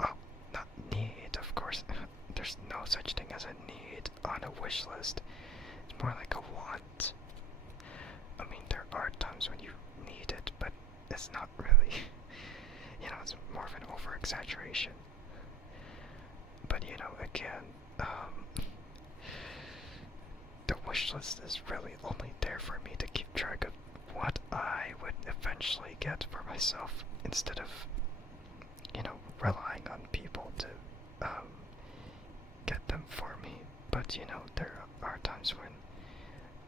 Oh, not need, of course. There's no such thing as a need on a wish list. It's more like a want. I mean, there are times when you need it, but it's not really, you know, it's more of an over-exaggeration. But, you know, again, the wish list is really only there for me to keep track of what I would eventually get for myself instead of, you know, relying on people to get them for me. But, you know, there are times when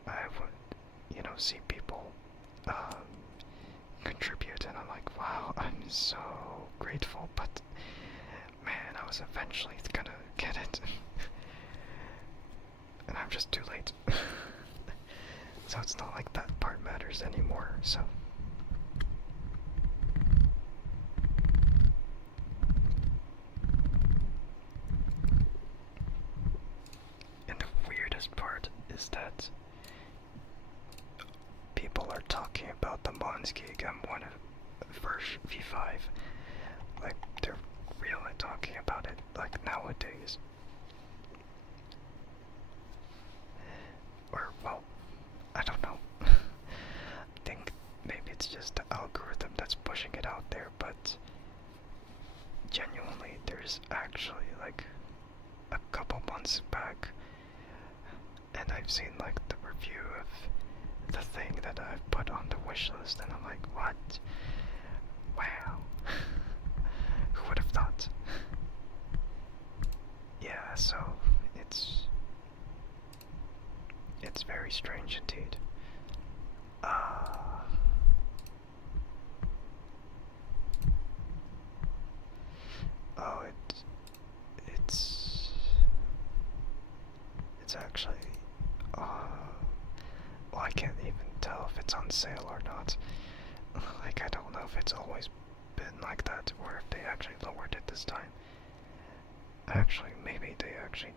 I would, you know, see people contribute and I'm like, wow, I'm so grateful, but man, I was eventually gonna get it. And I'm just too late. So it's not like that part matters anymore, so. And the weirdest part is that people are talking about the Monsgeek M1 version V5. Like, they're really talking about it, like, nowadays. Or, well, I don't know. I think maybe it's just the algorithm that's pushing it out there, but genuinely, there's actually, like, a couple months back, and I've seen, like, the review of the thing that I've put on the wish list, and I'm like, what? Wow. Who would have thought? Yeah, so it's very strange indeed. Oh, it's actually well, I can't even tell if it's on sale or not. Like, I don't know if it's always been like that or if they actually lowered it this time. Actually, maybe they actually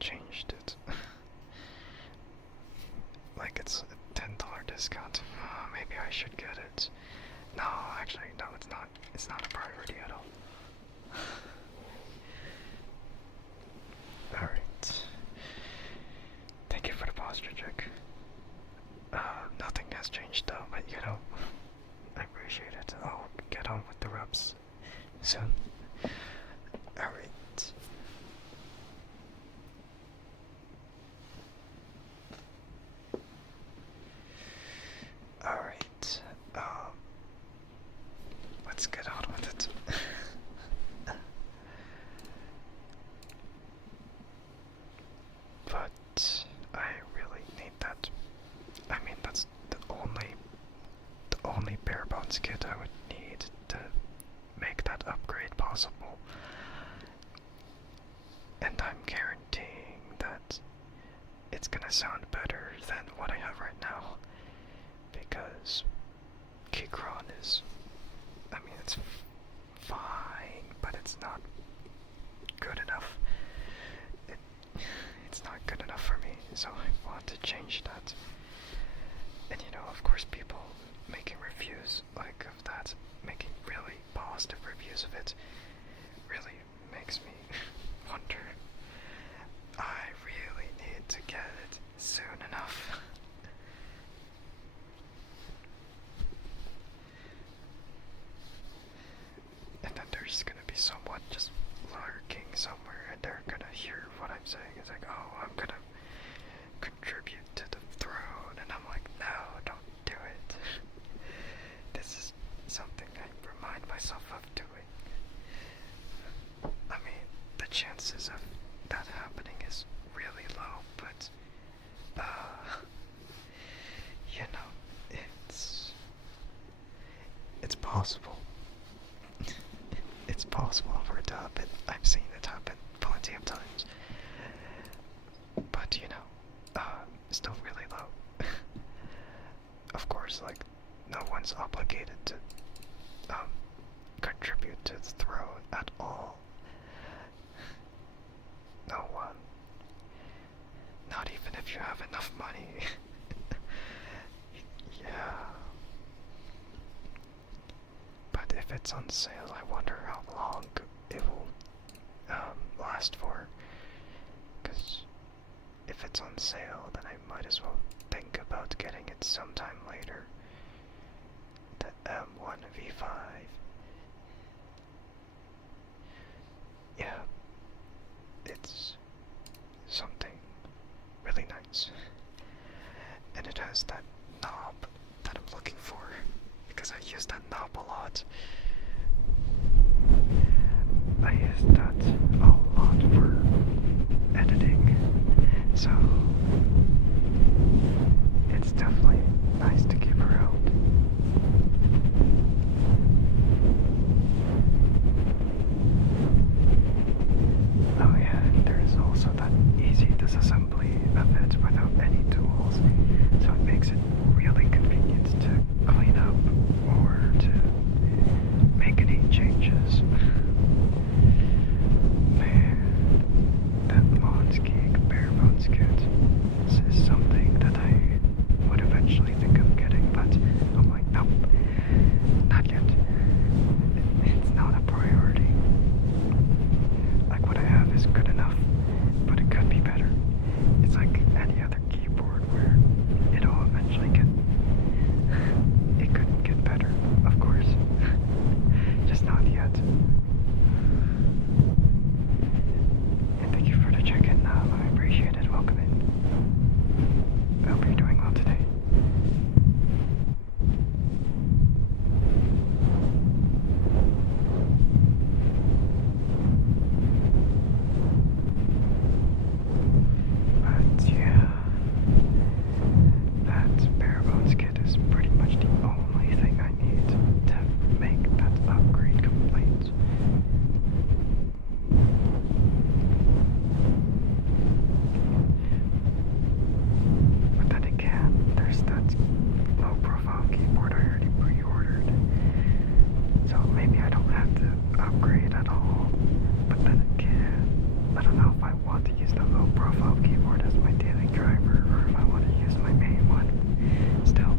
changed it. Like, it's a $10 discount. Maybe I should get it. No, actually, no, it's not. It's not a priority at all. Alright. Thank you for the posture check. Nothing has changed though, but you know, I appreciate it. I'll get on with the reps soon. Alright. Alright. Let's get on with it. But I really need that. I mean, that's the only bare bones kit I would need to make that upgrade possible. And I'm guaranteeing that it's gonna sound better than what I have right now, because Keychron is, I mean, it's fine, but it's not good enough. It's not good enough for me, so I want to change that. And you know, of course, people making reviews like possible. It's possible for it to happen. I've seen it happen plenty of times. But you know, still really low. Of course, like, no one's obligated to contribute to the throne at all. No one. Not even if you have enough money. Yeah. But if it's on sale, I wonder how long it will last for. Because if it's on sale, then I might as well think about getting it sometime later. The M1v5. Yeah, it's something really nice. And it has that knob that I'm looking for, because I use that knob a lot. I use that a lot for editing, so it's definitely nice to keep around. Oh yeah, and there's also that easy disassembly of it without any tools, so it makes it really convenient to clean up or to make any changes. Man, that Monsgeek bare bones kit is something that I would eventually think of getting, but I'm like, nope, not yet. It's not a priority. Like, what I have is good enough, but it could be better. It's like any other keyboard where it'll eventually get, it could get better, of course. Just not yet. And thank you for the check-in. I appreciate it. Welcome in. I hope you're doing well today. But yeah, that bare bones kit is pretty much the only thing I need to make that upgrade complete. But then again, there's that low profile keyboard I already pre-ordered. So maybe I don't have to upgrade at all. But then again, I don't know if I want to use the low profile keyboard as my daily driver or if I want to use my main one still.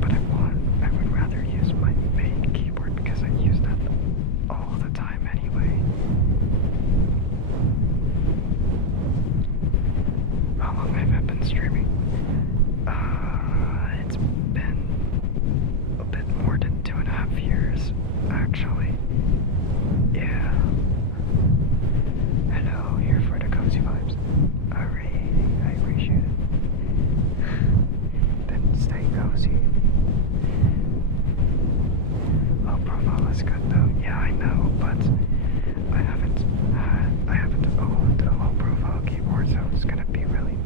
But I would rather use my main keyboard because I use that all the time anyway. How long have I been streaming? It's been a bit more than 2.5 years, actually. Yeah. Hello, here for the cozy vibes. Alright, I appreciate it. Then stay cozy. Low profile is good though. Yeah, I know, but I haven't owned a low profile keyboard, so it's gonna be really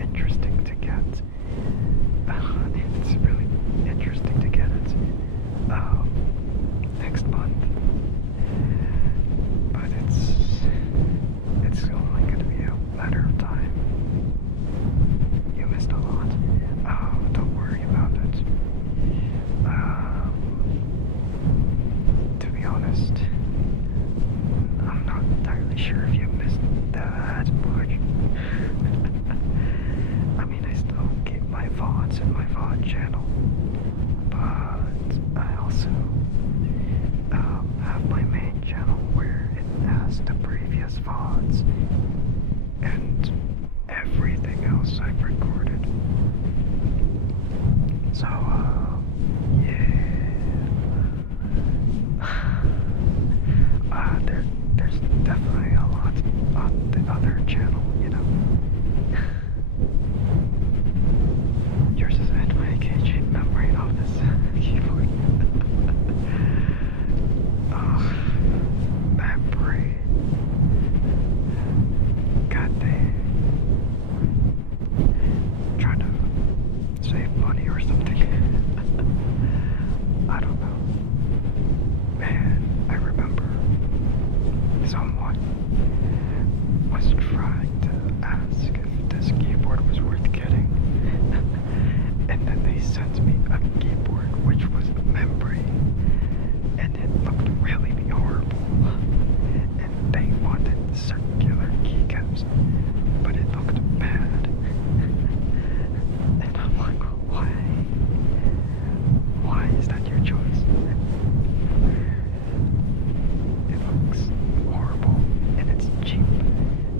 interesting to get. It's really interesting to get it next month. But it's only gonna be a matter of time. You missed a lot. Don't worry about it. To be honest, I'm not entirely sure if you missed that much. I mean, I still keep my VODs in my VOD channel, but I also have my main channel where it has the previous VODs and everything else I've recorded. So, yeah. There's definitely a lot on the other channel, you know. Yours is NYKG memory off this keyboard. Oh, memory. God dang. Trying to save money or something. sent me a keyboard which was membrane, and it looked really horrible. And they wanted circular keycaps, but it looked bad. And I'm like, why? Why is that your choice? It looks horrible, and it's cheap,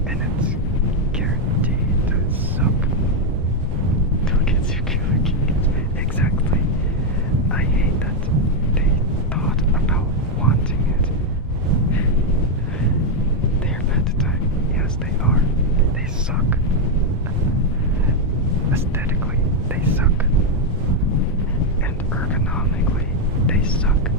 and it's guaranteed to suck. Don't get circular keycaps. Exactly. I hate that they thought about wanting it. They're bad to type. Yes, they are. They suck. Aesthetically, they suck. And ergonomically, they suck.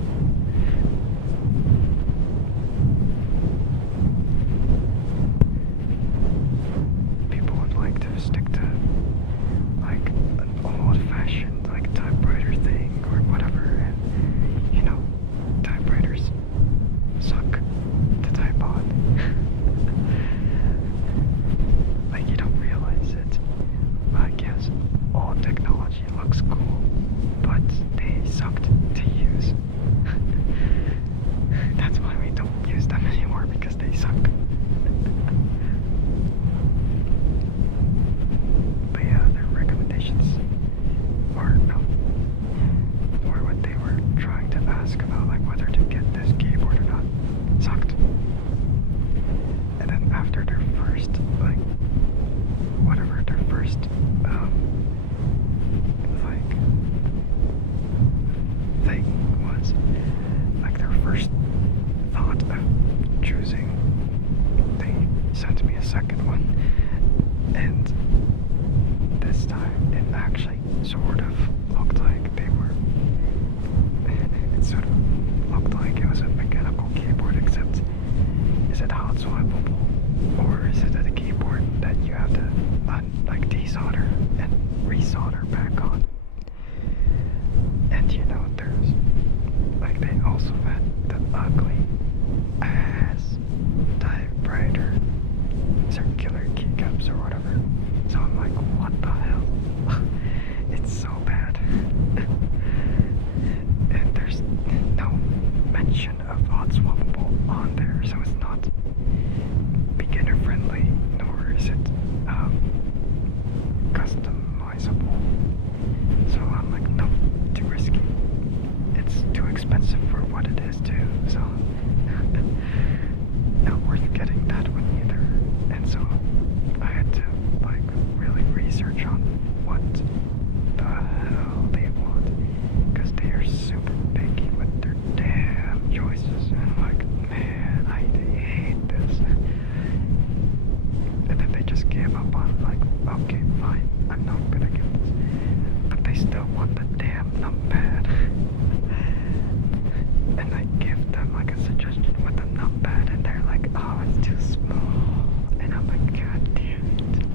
People would like to stick to like an old-fashioned like typewriter thing or whatever, and you know, typewriters suck to type on. Like you don't realize it. I guess all technology looks cool, but they sucked to use. That's why we don't use them anymore, because they suck. But yeah, their recommendations, or no, or what they were trying to ask about, like whether to get this keyboard or not, sucked. And then after their first, like, whatever their first, like, thing was, like their first thought of choosing, they sent me a second one, and this time it actually sort of looked like they were, it sort of looked like it was a mechanical keyboard, except is it hot swappable, or is it a keyboard that you have to like desolder and resolder back on? And you know, there's like they also had the ugly ass typewriter circular keycaps or whatever. So I'm like, what the hell? It's so bad. And there's no mention of hot swappable on there, so it's not beginner friendly, nor is it customizable. So I'm like, no, too risky. It's too expensive for what it is too, so not worth getting that one either. And so I had to like really research on what the hell they want, because they are super picky with their damn choices, and I'm like, man, I hate this. And then they just gave up on like, okay, fine, I'm not gonna get this, but they still want the damn numpad. And I give them like a suggestion with the numpad, and they're like, oh, it's too small. And I'm like, god damn it.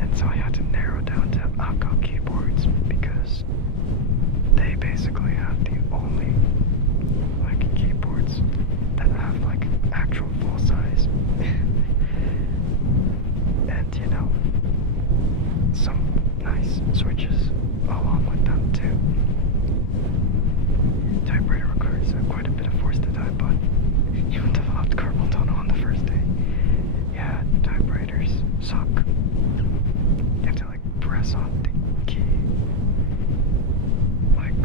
And so I had to narrow down to Akko keyboards, because they basically have the only like keyboards that have like actual full size. And you know, some nice switches along with them too. Typewriter requires quite a bit of force to type on. You developed carpal tunnel on the first day. Yeah, typewriters suck. You have to like press on the key like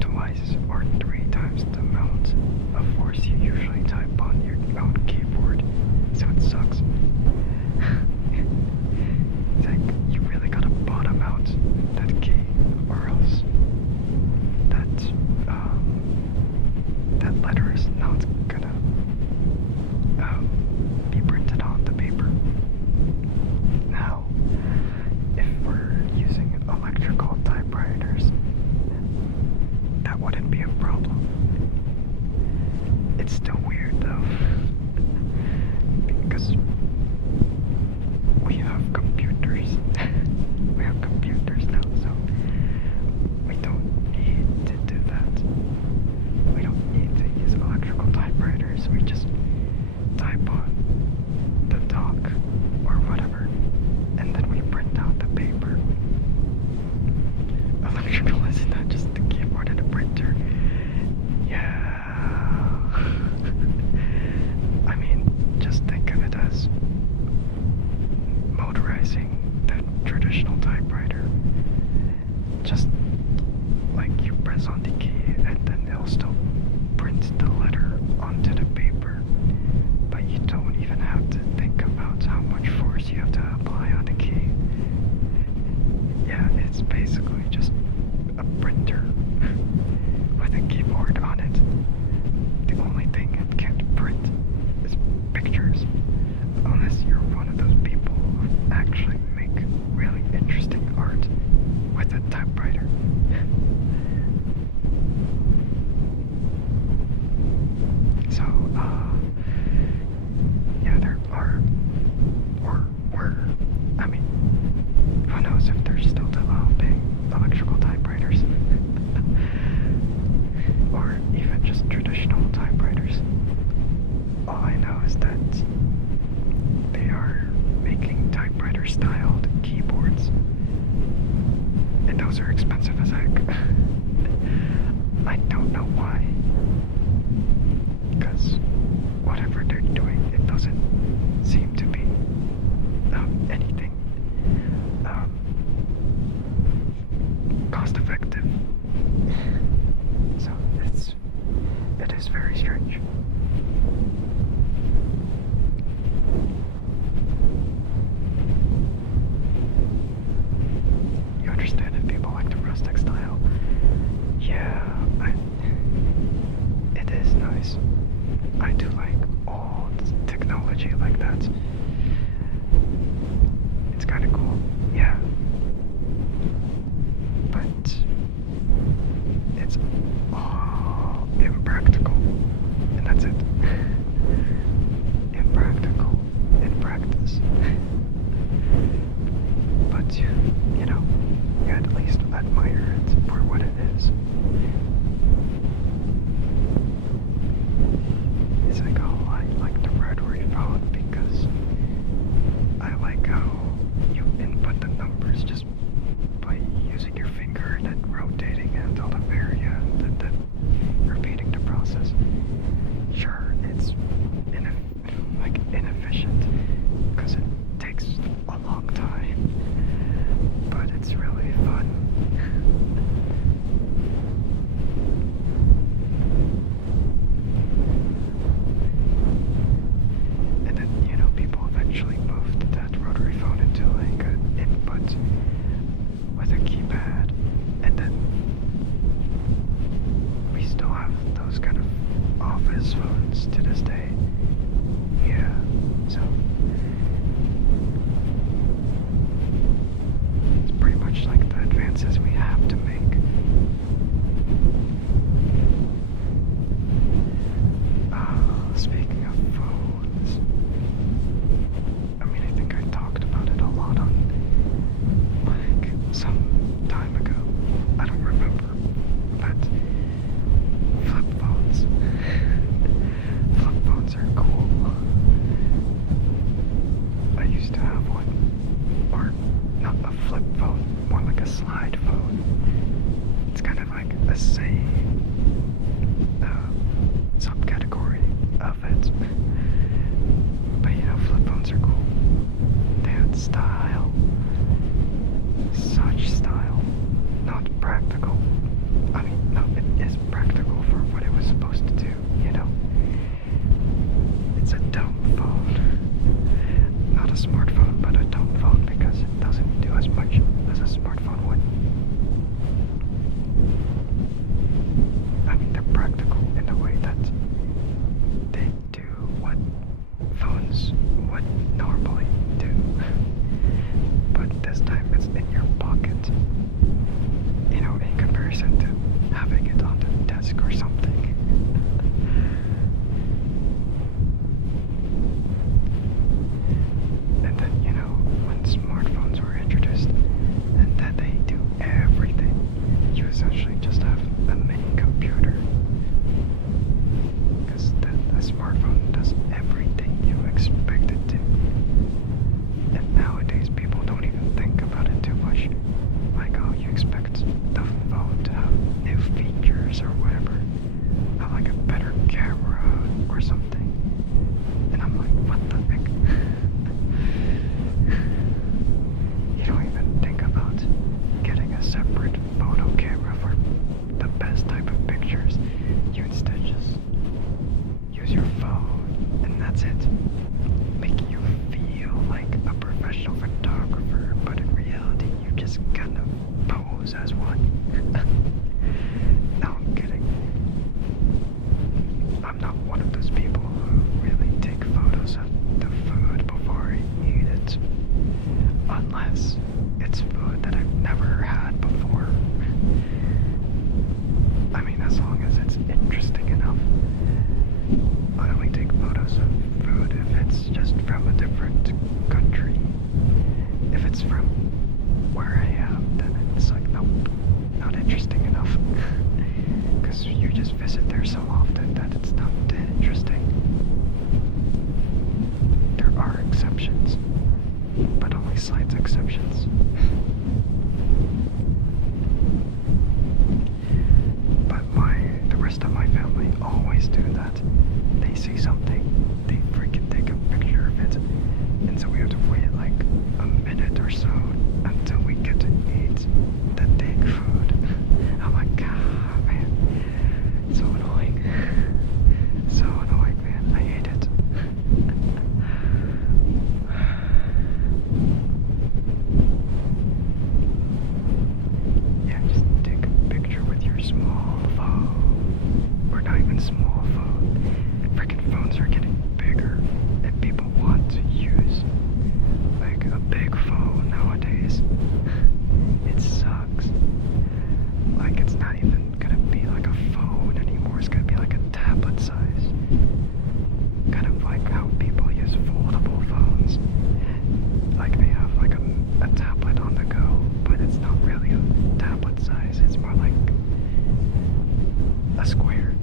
twice or 3 times the amount of force you usually type on your own keyboard. So it sucks. It's like you really gotta bottom out that key, or else that letter is not gonna be printed on the paper. Now, if we're using electrical typewriters, that wouldn't be a problem. It's still weird though, because a typewriter. So, yeah, there are, or were, I mean, who knows if they're still developing electrical typewriters, or even just traditional typewriters. All I know is that they are making typewriter-styled keyboards, and those are expensive as heck. I don't know why, because whatever they're doing, it doesn't seem to be anything cost-effective. So it is very strange. You understand if people like the rustic style? Yeah, it is nice. I do like old technology like that. It's kind of cool, yeah. But it's all impractical, and that's it. Impractical in practice. But you know, you at least admire it for what it is. It's like, oh, I like the rotary phone because I like how you input the numbers just by using your finger and then rotating it until the very end and then repeating the process. Sure, it's inefficient because it takes a long time, but it's really fun. And then, you know, people eventually moved that rotary phone into like an input with a keypad, and then we still have those kind of office phones to this day. Yeah, so it's pretty much like the advances we have to make. Speaking of phones, I mean, I think I talked about it a lot on, like, some time ago. I don't remember, but flip phones. Flip phones are cool. I used to have one, or not a flip phone, more like a slide phone. It's kind of like a same subcategory of it. But you know, flip phones are cool. They had style. Such style. Not practical. I mean, no, it is practical for what it was supposed to do, you know? It's a dumb phone. Not a smartphone, but a dumb phone because it doesn't do as much as a smartphone would. I mean, they're practical in a way that they do what phones would normally do. But this time it's in your pocket. You know, in comparison to having it on the desk or something. And then, you know, when smartphones were introduced, and then they do everything, you essentially just have a mini computer. Because the smartphone does everything you expect it to. And nowadays people don't even think about it too much. Like, oh, you expect the phone to have new features or whatever. Have like a better camera or something. And I'm like, what the heck? You don't even think about getting a separate photo camera for the best type of pictures. You instead just use your phone, and that's it. Make you feel like a professional photographer, but in reality, you just kind of pose as one. No, I'm kidding. I'm not one of those people who really take photos of the food before I eat it. Unless it's food that I've never had before. so often that it's not interesting. There are exceptions, but only slight exceptions. But the rest of my family always do that. They see something, they freaking take a picture of it, and so we have to wait like a minute or so until we get to eat the dang food. I'm like, God, man, it's so annoying. So annoying, man. I hate it. Yeah, just take a picture with your small phone. Or not even small phone. Freaking phones are getting bigger, and people want to use like a big phone nowadays. It sucks. Like it's not even gonna be like a phone anymore. It's gonna be like a tablet size. Kind of like how people use foldable phones. Like they have like a tablet on the go, but it's not really a tablet size. It's more like a square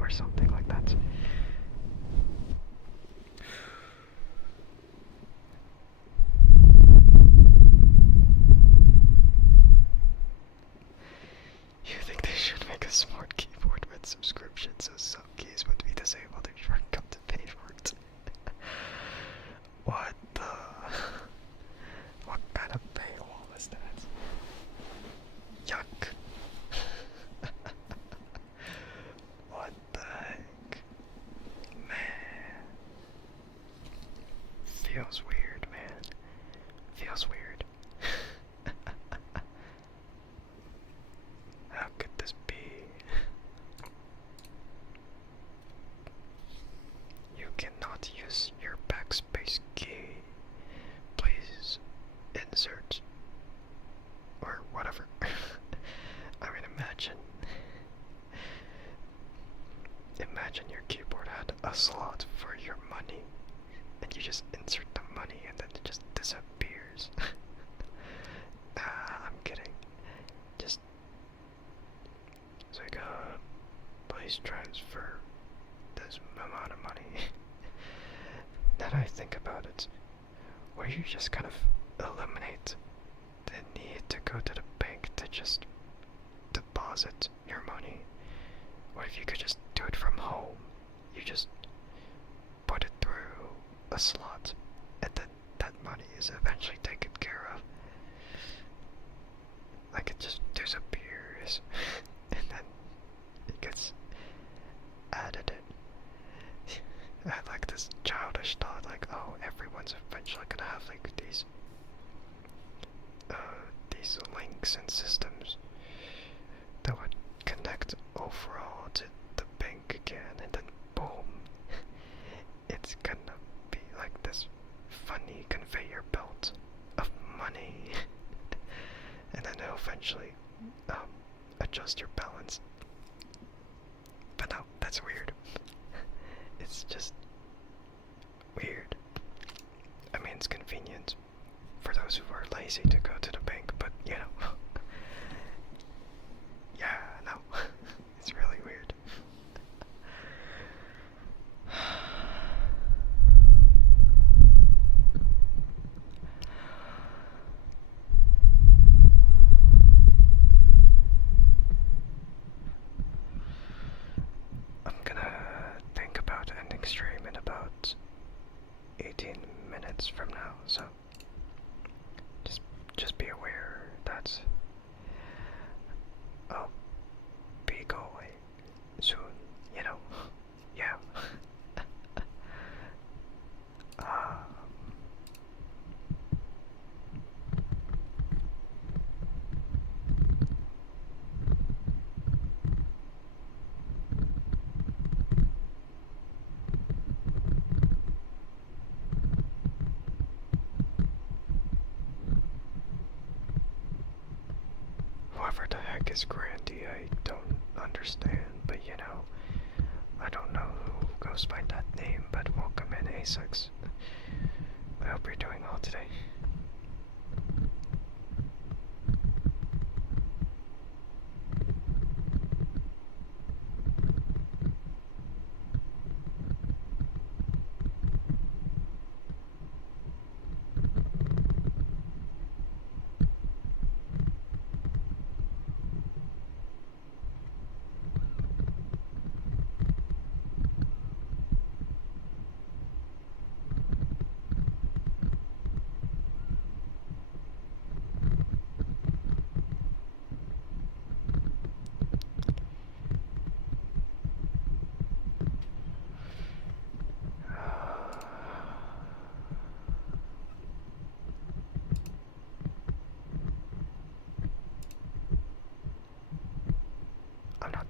or something like that. You think they should make a smart keyboard with subscription so some keys would be disabled if you forgot to pay for it? What the? What kind of paywall is that? Yuck. What the heck? Man. Feels weird, man. Feels weird. How could this be? You cannot use your backspace key. Please insert or whatever. I mean, imagine your keyboard had a slot for your money, and you just insert the money, and then it just disappears. I'm kidding. Just so you got, please transfer this amount of money. Now that I think about it, where you just kind of eliminate the need to go to the bank to just deposit your money. What if you could just do it from home? You just put it through a slot, and then that money is eventually taken care of. Like it just disappears, and then it gets added in. I had like this childish thought, like, oh, everyone's eventually gonna have like these links and systems that would connect overall to the bank again, and then boom, it's gonna be like this funny conveyor belt of money, and then it'll eventually adjust your balance. But no, that's weird. It's just weird. I mean, it's convenient for those who are lazy to go to the bank, but you know. Yeah, no. It's really weird. I'm gonna think about ending stream in about 18 minutes from now, so just be aware that I'll be going soon, you know. Yeah. Whoever the heck is Grandy, I don't understand, but you know, I don't know who goes by that name, but welcome in, A6. I hope you're doing well today.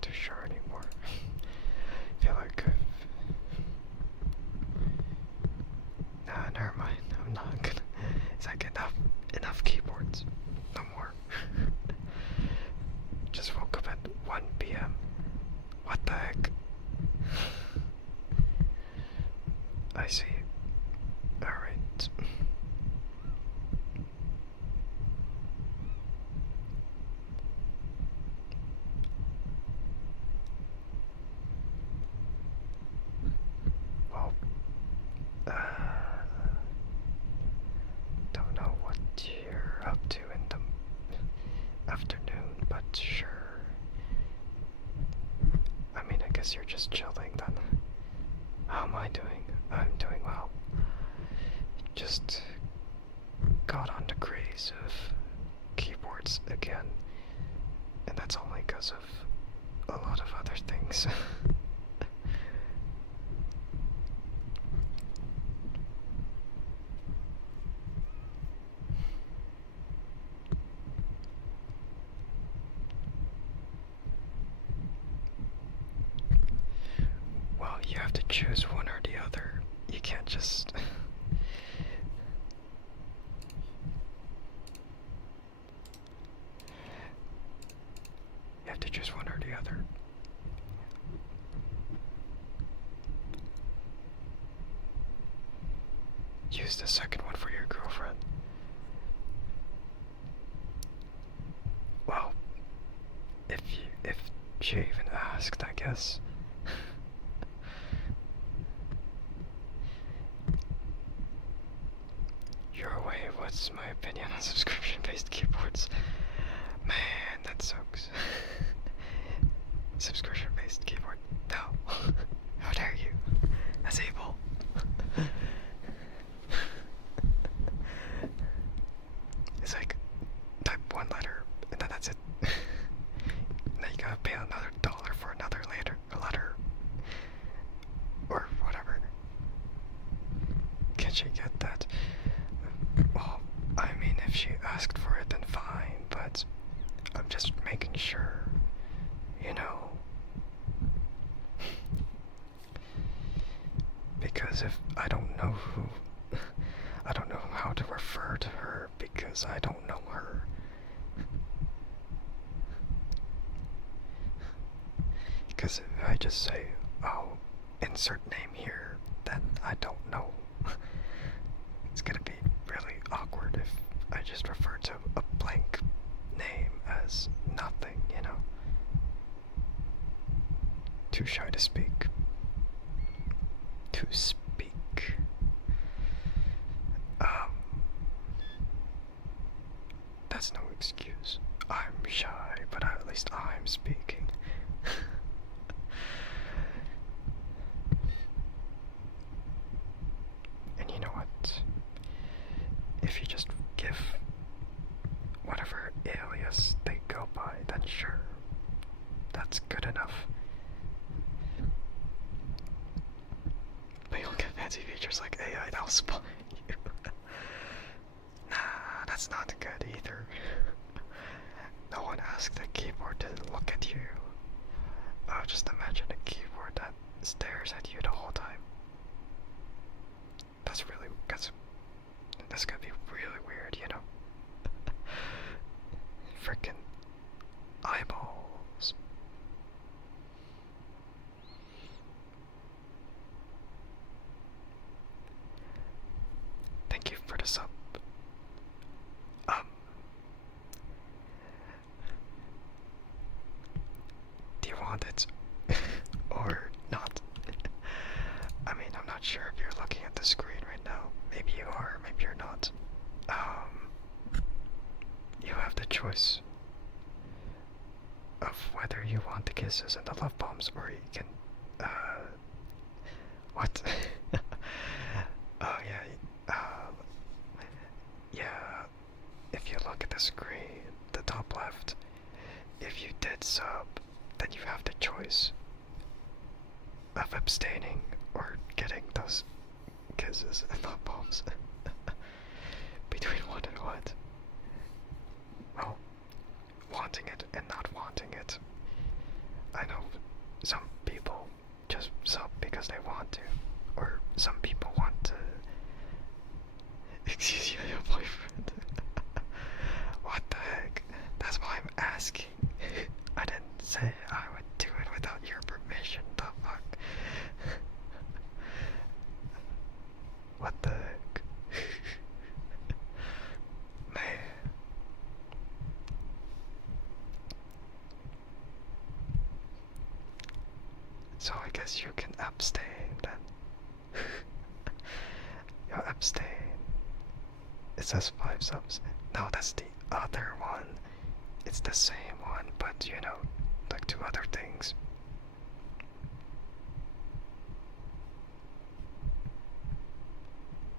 too sure anymore. I feel like nah, never mind. I'm not gonna. It's like enough keyboards. No more. Just woke up at 1 p.m. What the heck? I see. Alright. Well, don't know what you're up to in the afternoon, but sure. I mean, I guess you're just chilling then. How am I doing? I'm doing well. Just got on the craze of keyboards again, and that's only because of a lot of other things. Well, you have to choose one or the other. You can't just. You have to choose one or the other. Use the second one for your girlfriend. Well, if she even asked, I guess. Your way, what's my opinion on subscription-based keyboards? Man, that sucks. Subscription-based keyboard? No. How dare you? That's evil. It's like type one letter, and then that's it. Now you gotta pay another dollar for another letter, or whatever. Can she get that? Well, I mean, if she asked for it, then fine, but I'm just making sure, you know. Because if I don't know I don't know how to refer to her because I don't know her. Because if I just say, oh, insert name here, then I don't know. It's gonna be really awkward if I just refer to a blank name as nothing, you know? Too shy to speak. To speak. That's no excuse. I'm shy, but at least I'm speaking. And you know what? If you just give whatever alias they go by, then sure, that's good enough. But you'll get fancy features like AI that'll spy you. Nah, that's not good either. No one asked the keyboard to look at you. Oh, just imagine a keyboard that stares at you the whole time. That's gonna be really weird, you know? Frickin' eyeballs. Thank you for the sub. Do you want it? Or not? I mean, I'm not sure if you're looking at the screen right now. Maybe you are, maybe you're not. You have the choice of whether you want the kisses and the love bombs, or you can, what? Oh yeah, yeah, if you look at the screen, the top left, if you did sub, then you have the choice of abstaining or getting those kisses and love bombs. Between what and what? Well, wanting it and not wanting it. I know some people just sub because they want to, or some people want to. Excuse you, your boyfriend. What the heck? That's why I'm asking. I didn't say I would do it without your permission. The fuck? What the heck? Man. So I guess you can abstain then. You abstain. It says 5 subs. No, that's the other one. It's the same one, but you know, like 2 other things.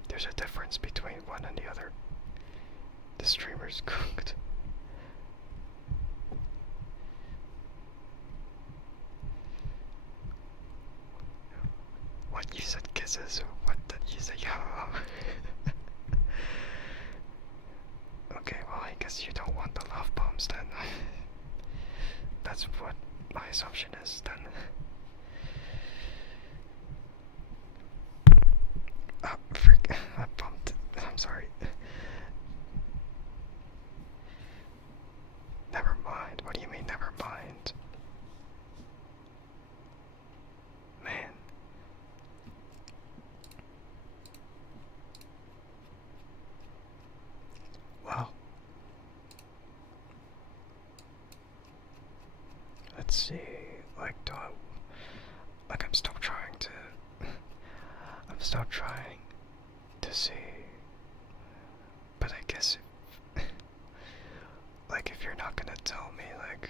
There's a difference between one and the other. The streamer's cooked. What, you said kisses? What did you say? Okay, well, I guess you don't want the love bombs then. That's what my assumption is then. Freak, I bumped it. I'm sorry. Never mind. What do you mean, never mind? Man. Well. Let's see. Like, I'm still trying to. I'm still trying to see. But I guess like if you're not gonna tell me like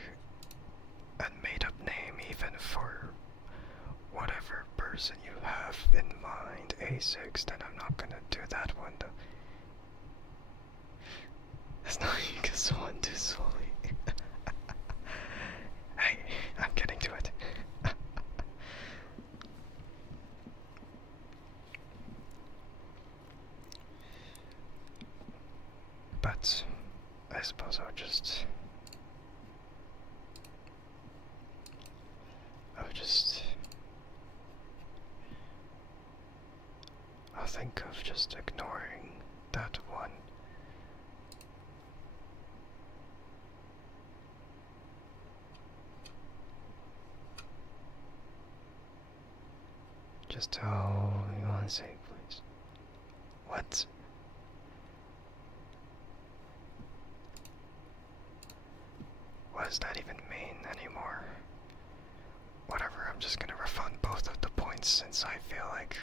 a made-up name even for whatever person you have in mind, A6, then I'm not gonna do that one though. It's not you can someone too slowly. Hey, I'm getting to it. But I suppose I'll just I'll think of just ignoring that one. Just tell me one thing, please. What? What does that even mean anymore? Whatever, I'm just gonna refund both of the points since I feel like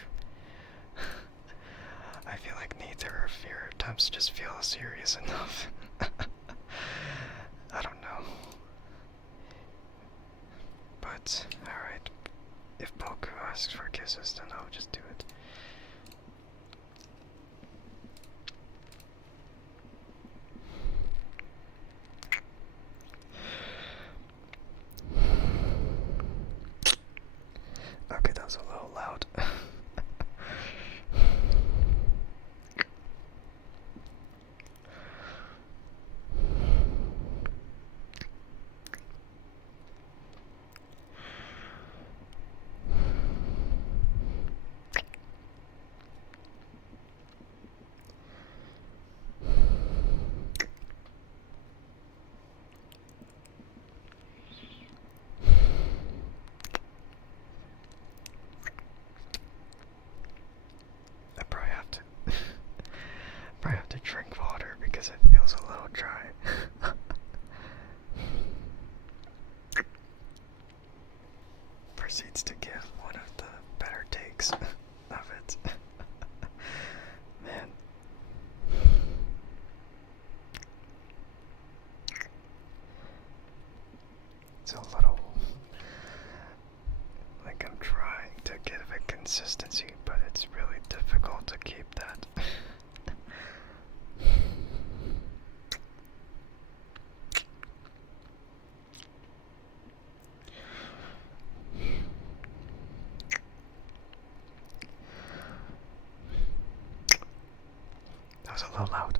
neither of your attempts just feel serious enough. I don't know. But, alright. If Boku asks for kisses, then I'll just do it. Okay, that was a little loud. Probably have to drink water because it feels a little dry. Proceeds to give one of the better takes of it. Man. It's a little like I'm trying to give it consistency, but it's really difficult to keep that. That was a little loud.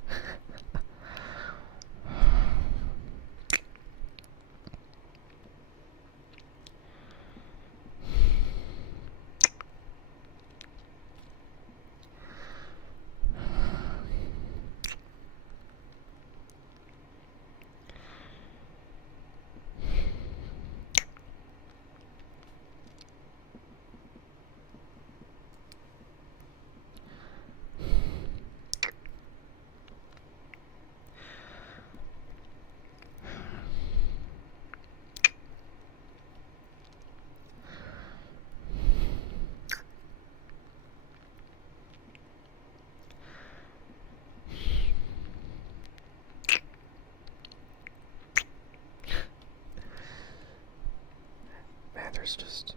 there's just,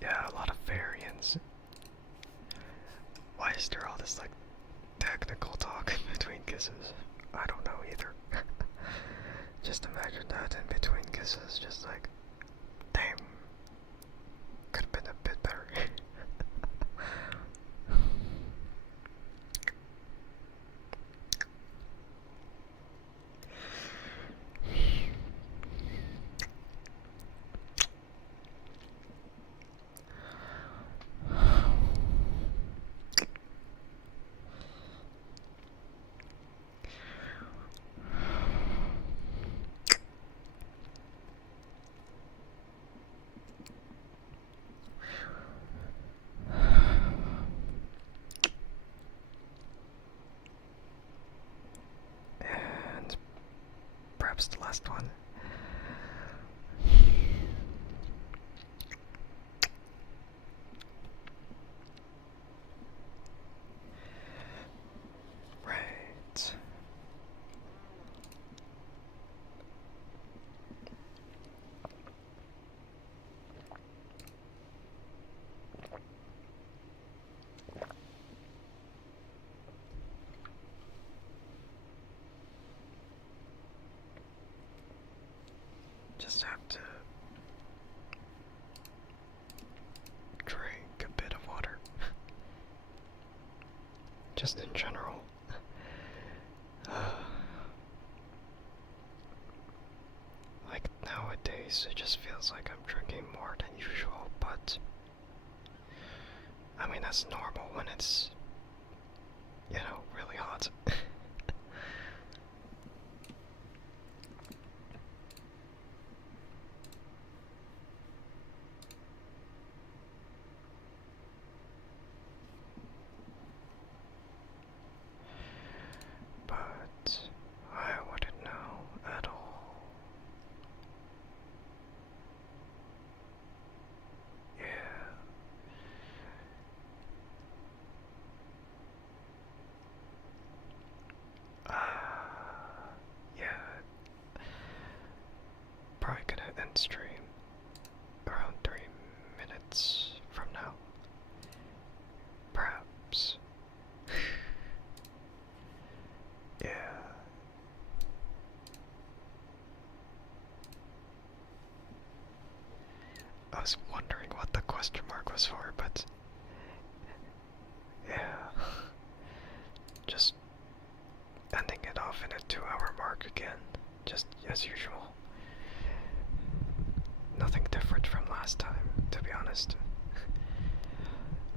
yeah, a lot of variants. Why is there all this like technical talk in between kisses? I don't know either. Just imagine that in between kisses, just like, damn, could have been a bit better. And perhaps the last one. Right. Just have to drink a bit of water. Just in general. Like nowadays, it just feels like I'm drinking more than usual, but I mean, that's normal when it's, you know, really hot. But I wouldn't know at all. Yeah. Yeah. Probably gonna end stream around 3 minutes from now. Perhaps. Yeah. I was wondering what the question mark was for, but yeah. Just ending it off in a 2-hour mark again, just as usual. Nothing different from last time, to be honest.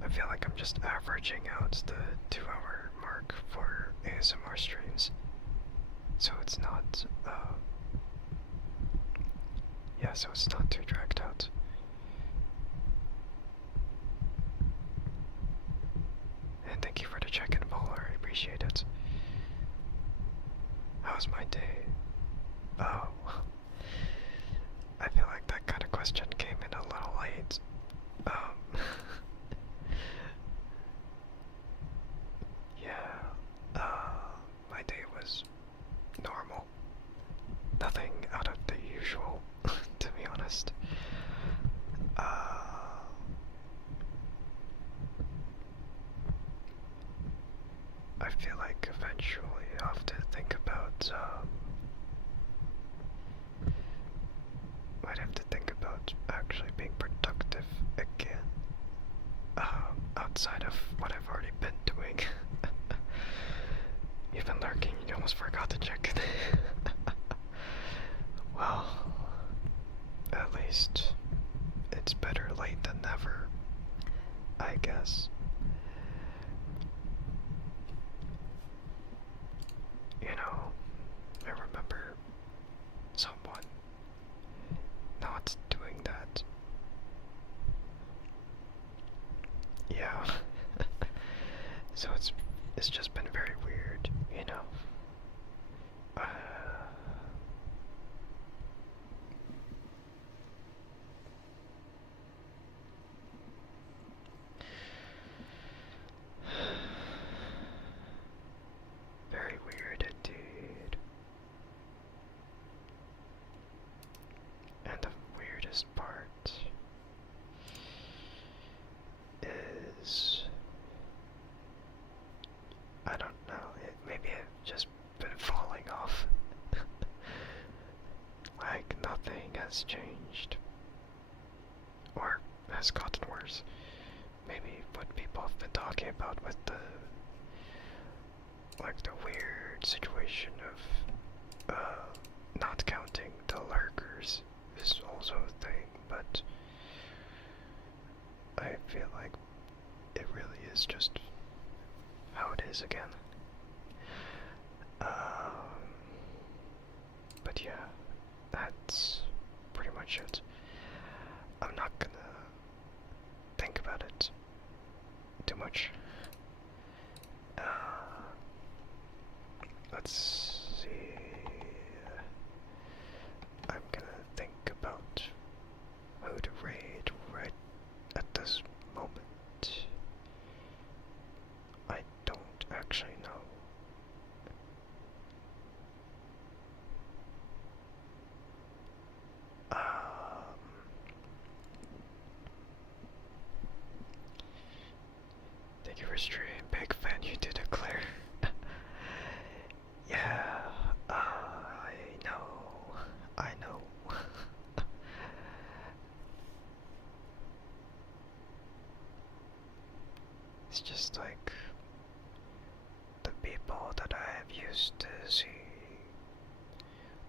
I feel like I'm just averaging out the 2-hour mark for ASMR streams. So it's not, yeah, so it's not too dragged out. And thank you for the check-in, Bowler, I appreciate it. How's my day? Oh, I feel like that kind of question came in a little late. Yeah, my day was normal. Nothing out of the usual, to be honest. I feel like eventually I'll have to think about, might have to think about actually being productive again. Outside of what I've already been doing. You've been lurking, you almost forgot to check it. Well, at least it's better late than never, I guess. You know, I remember someone not doing that. Yeah. So it's just been very weird, you know. Very weird indeed. And the weirdest part anything has changed. Or has gotten worse. Maybe what people have been talking about with the weird situation of not counting the lurkers is also a thing, but I feel like it really is just how it is again. But yeah, that's pretty much it. I'm not gonna think about it too much. Let's see. I'm gonna think about who to raid right at this moment. I don't actually know. Thank you for streaming, big fan. You did declare. Yeah, I know. I know. It's just like the people that I have used to see.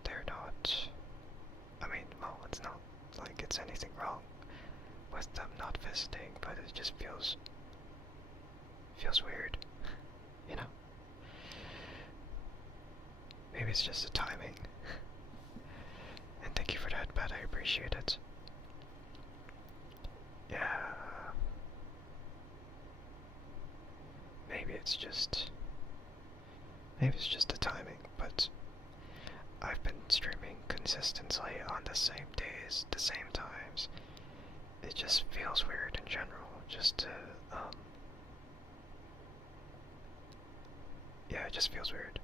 They're not. I mean, well, it's not like it's anything wrong with them not visiting, but it just feels weird, you know? Maybe it's just the timing. And thank you for that, but I appreciate it. Yeah. Maybe it's just the timing, but I've been streaming consistently on the same days, the same times. It just feels weird in general, just to, yeah, it just feels weird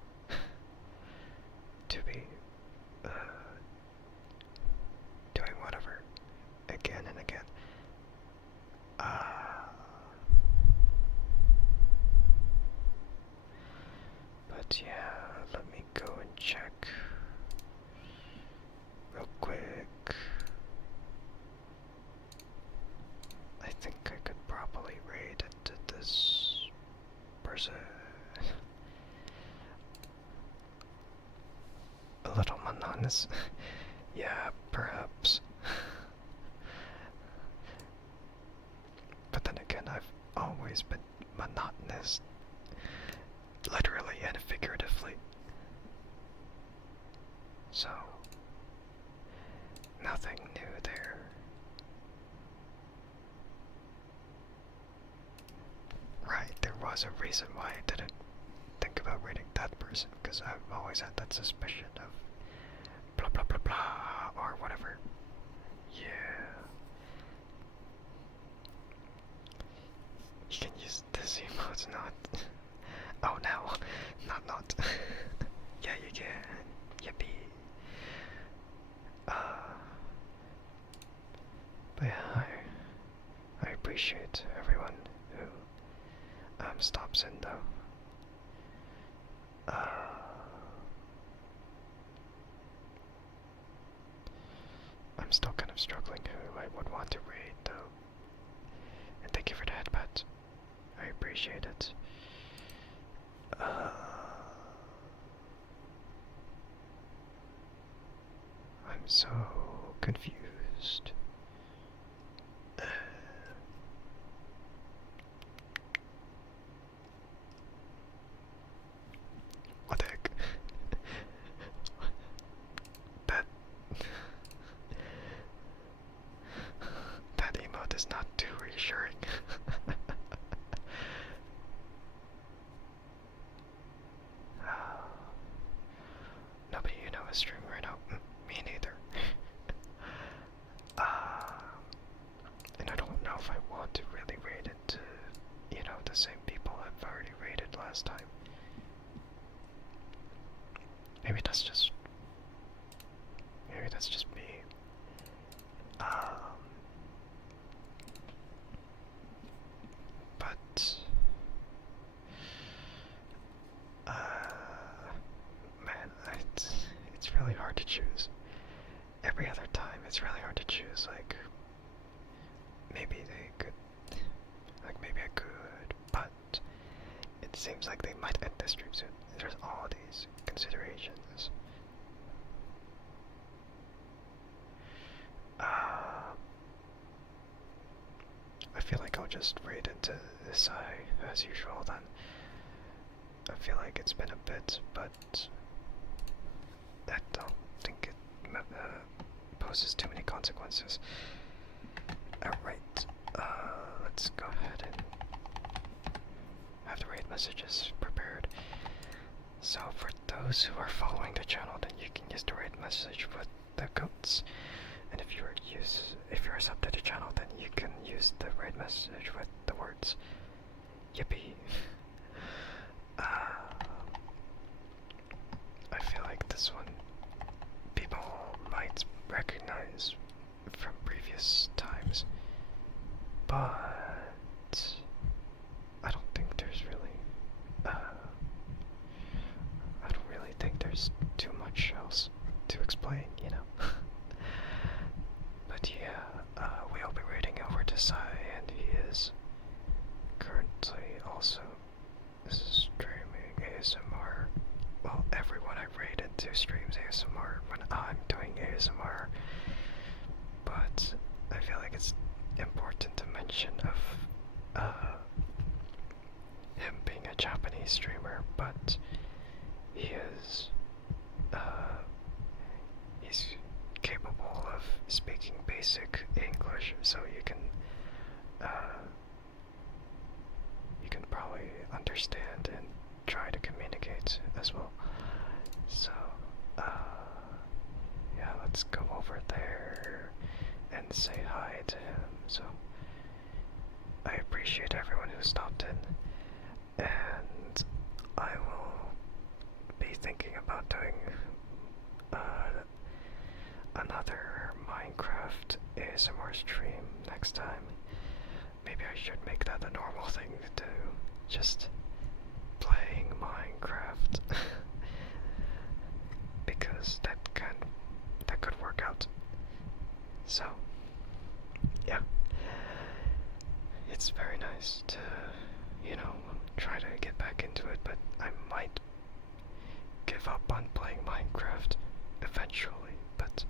to be doing whatever again and again. But yeah, let me go and check real quick. I think I could probably raid into this person. A little monotonous. Yeah, perhaps. But then again, I've always been monotonous, literally and figuratively. So, nothing new there. Right, there was a reason why I didn't think about rating that person, because I've always had that suspicion of blah blah blah blah or whatever. Yeah. You can use this emote, not. Oh no, not. Yeah, you can. Yippee. But yeah, I appreciate everyone who stops in though. I'm still kind of struggling who I would want to raid though. And thank you for the headbutt. I appreciate it. I'm so confused. What the heck? That that emote is not too reassuring. Nobody you know is streaming right now. Me neither. every other time it's really hard to choose. Like maybe they could, like maybe I could, but it seems like they might end the stream soon. There's all these considerations. I feel like I'll just raid into this eye as usual then. I feel like it's been a bit, but I don't think it poses too many consequences. Alright, let's go ahead and have the raid messages prepared. So for those who are following the channel, then you can use the raid message with the codes. And if you're a sub to the channel, then you can use the raid message with the words yippee. I feel like this one people might recognize from previous times, but I don't think there's really I don't really think there's too much else to explain, you know. But yeah, we'll be raiding over to Sai, and he is currently also streaming ASMR. Well, everyone I raid into streams ASMR when I'm doing ASMR, but I feel like it's important to mention of him being a Japanese streamer, but he is he's capable of speaking basic English, so you can probably understand and try to communicate as well. So yeah, let's go over there and say hi to him. So I appreciate everyone who stopped in, and I will be thinking about doing another Minecraft ASMR stream next time. Maybe I should make that a normal thing to do, just playing Minecraft, because that could work out. So yeah, it's very nice to, you know, try to get back into it, but I might give up on playing Minecraft eventually, but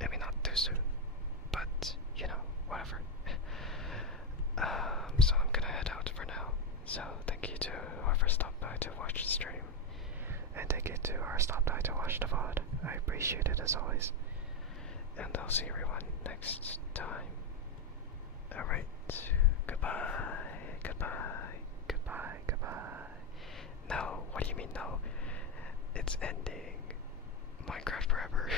maybe not too soon. But, you know, whatever. So I'm gonna head out for now. So thank you to whoever stopped by to watch the stream, and thank you to whoever stopped by to watch the VOD. I appreciate it as always. And I'll see everyone next time. Alright, goodbye, goodbye, goodbye, goodbye. No, what do you mean no? It's ending Minecraft forever.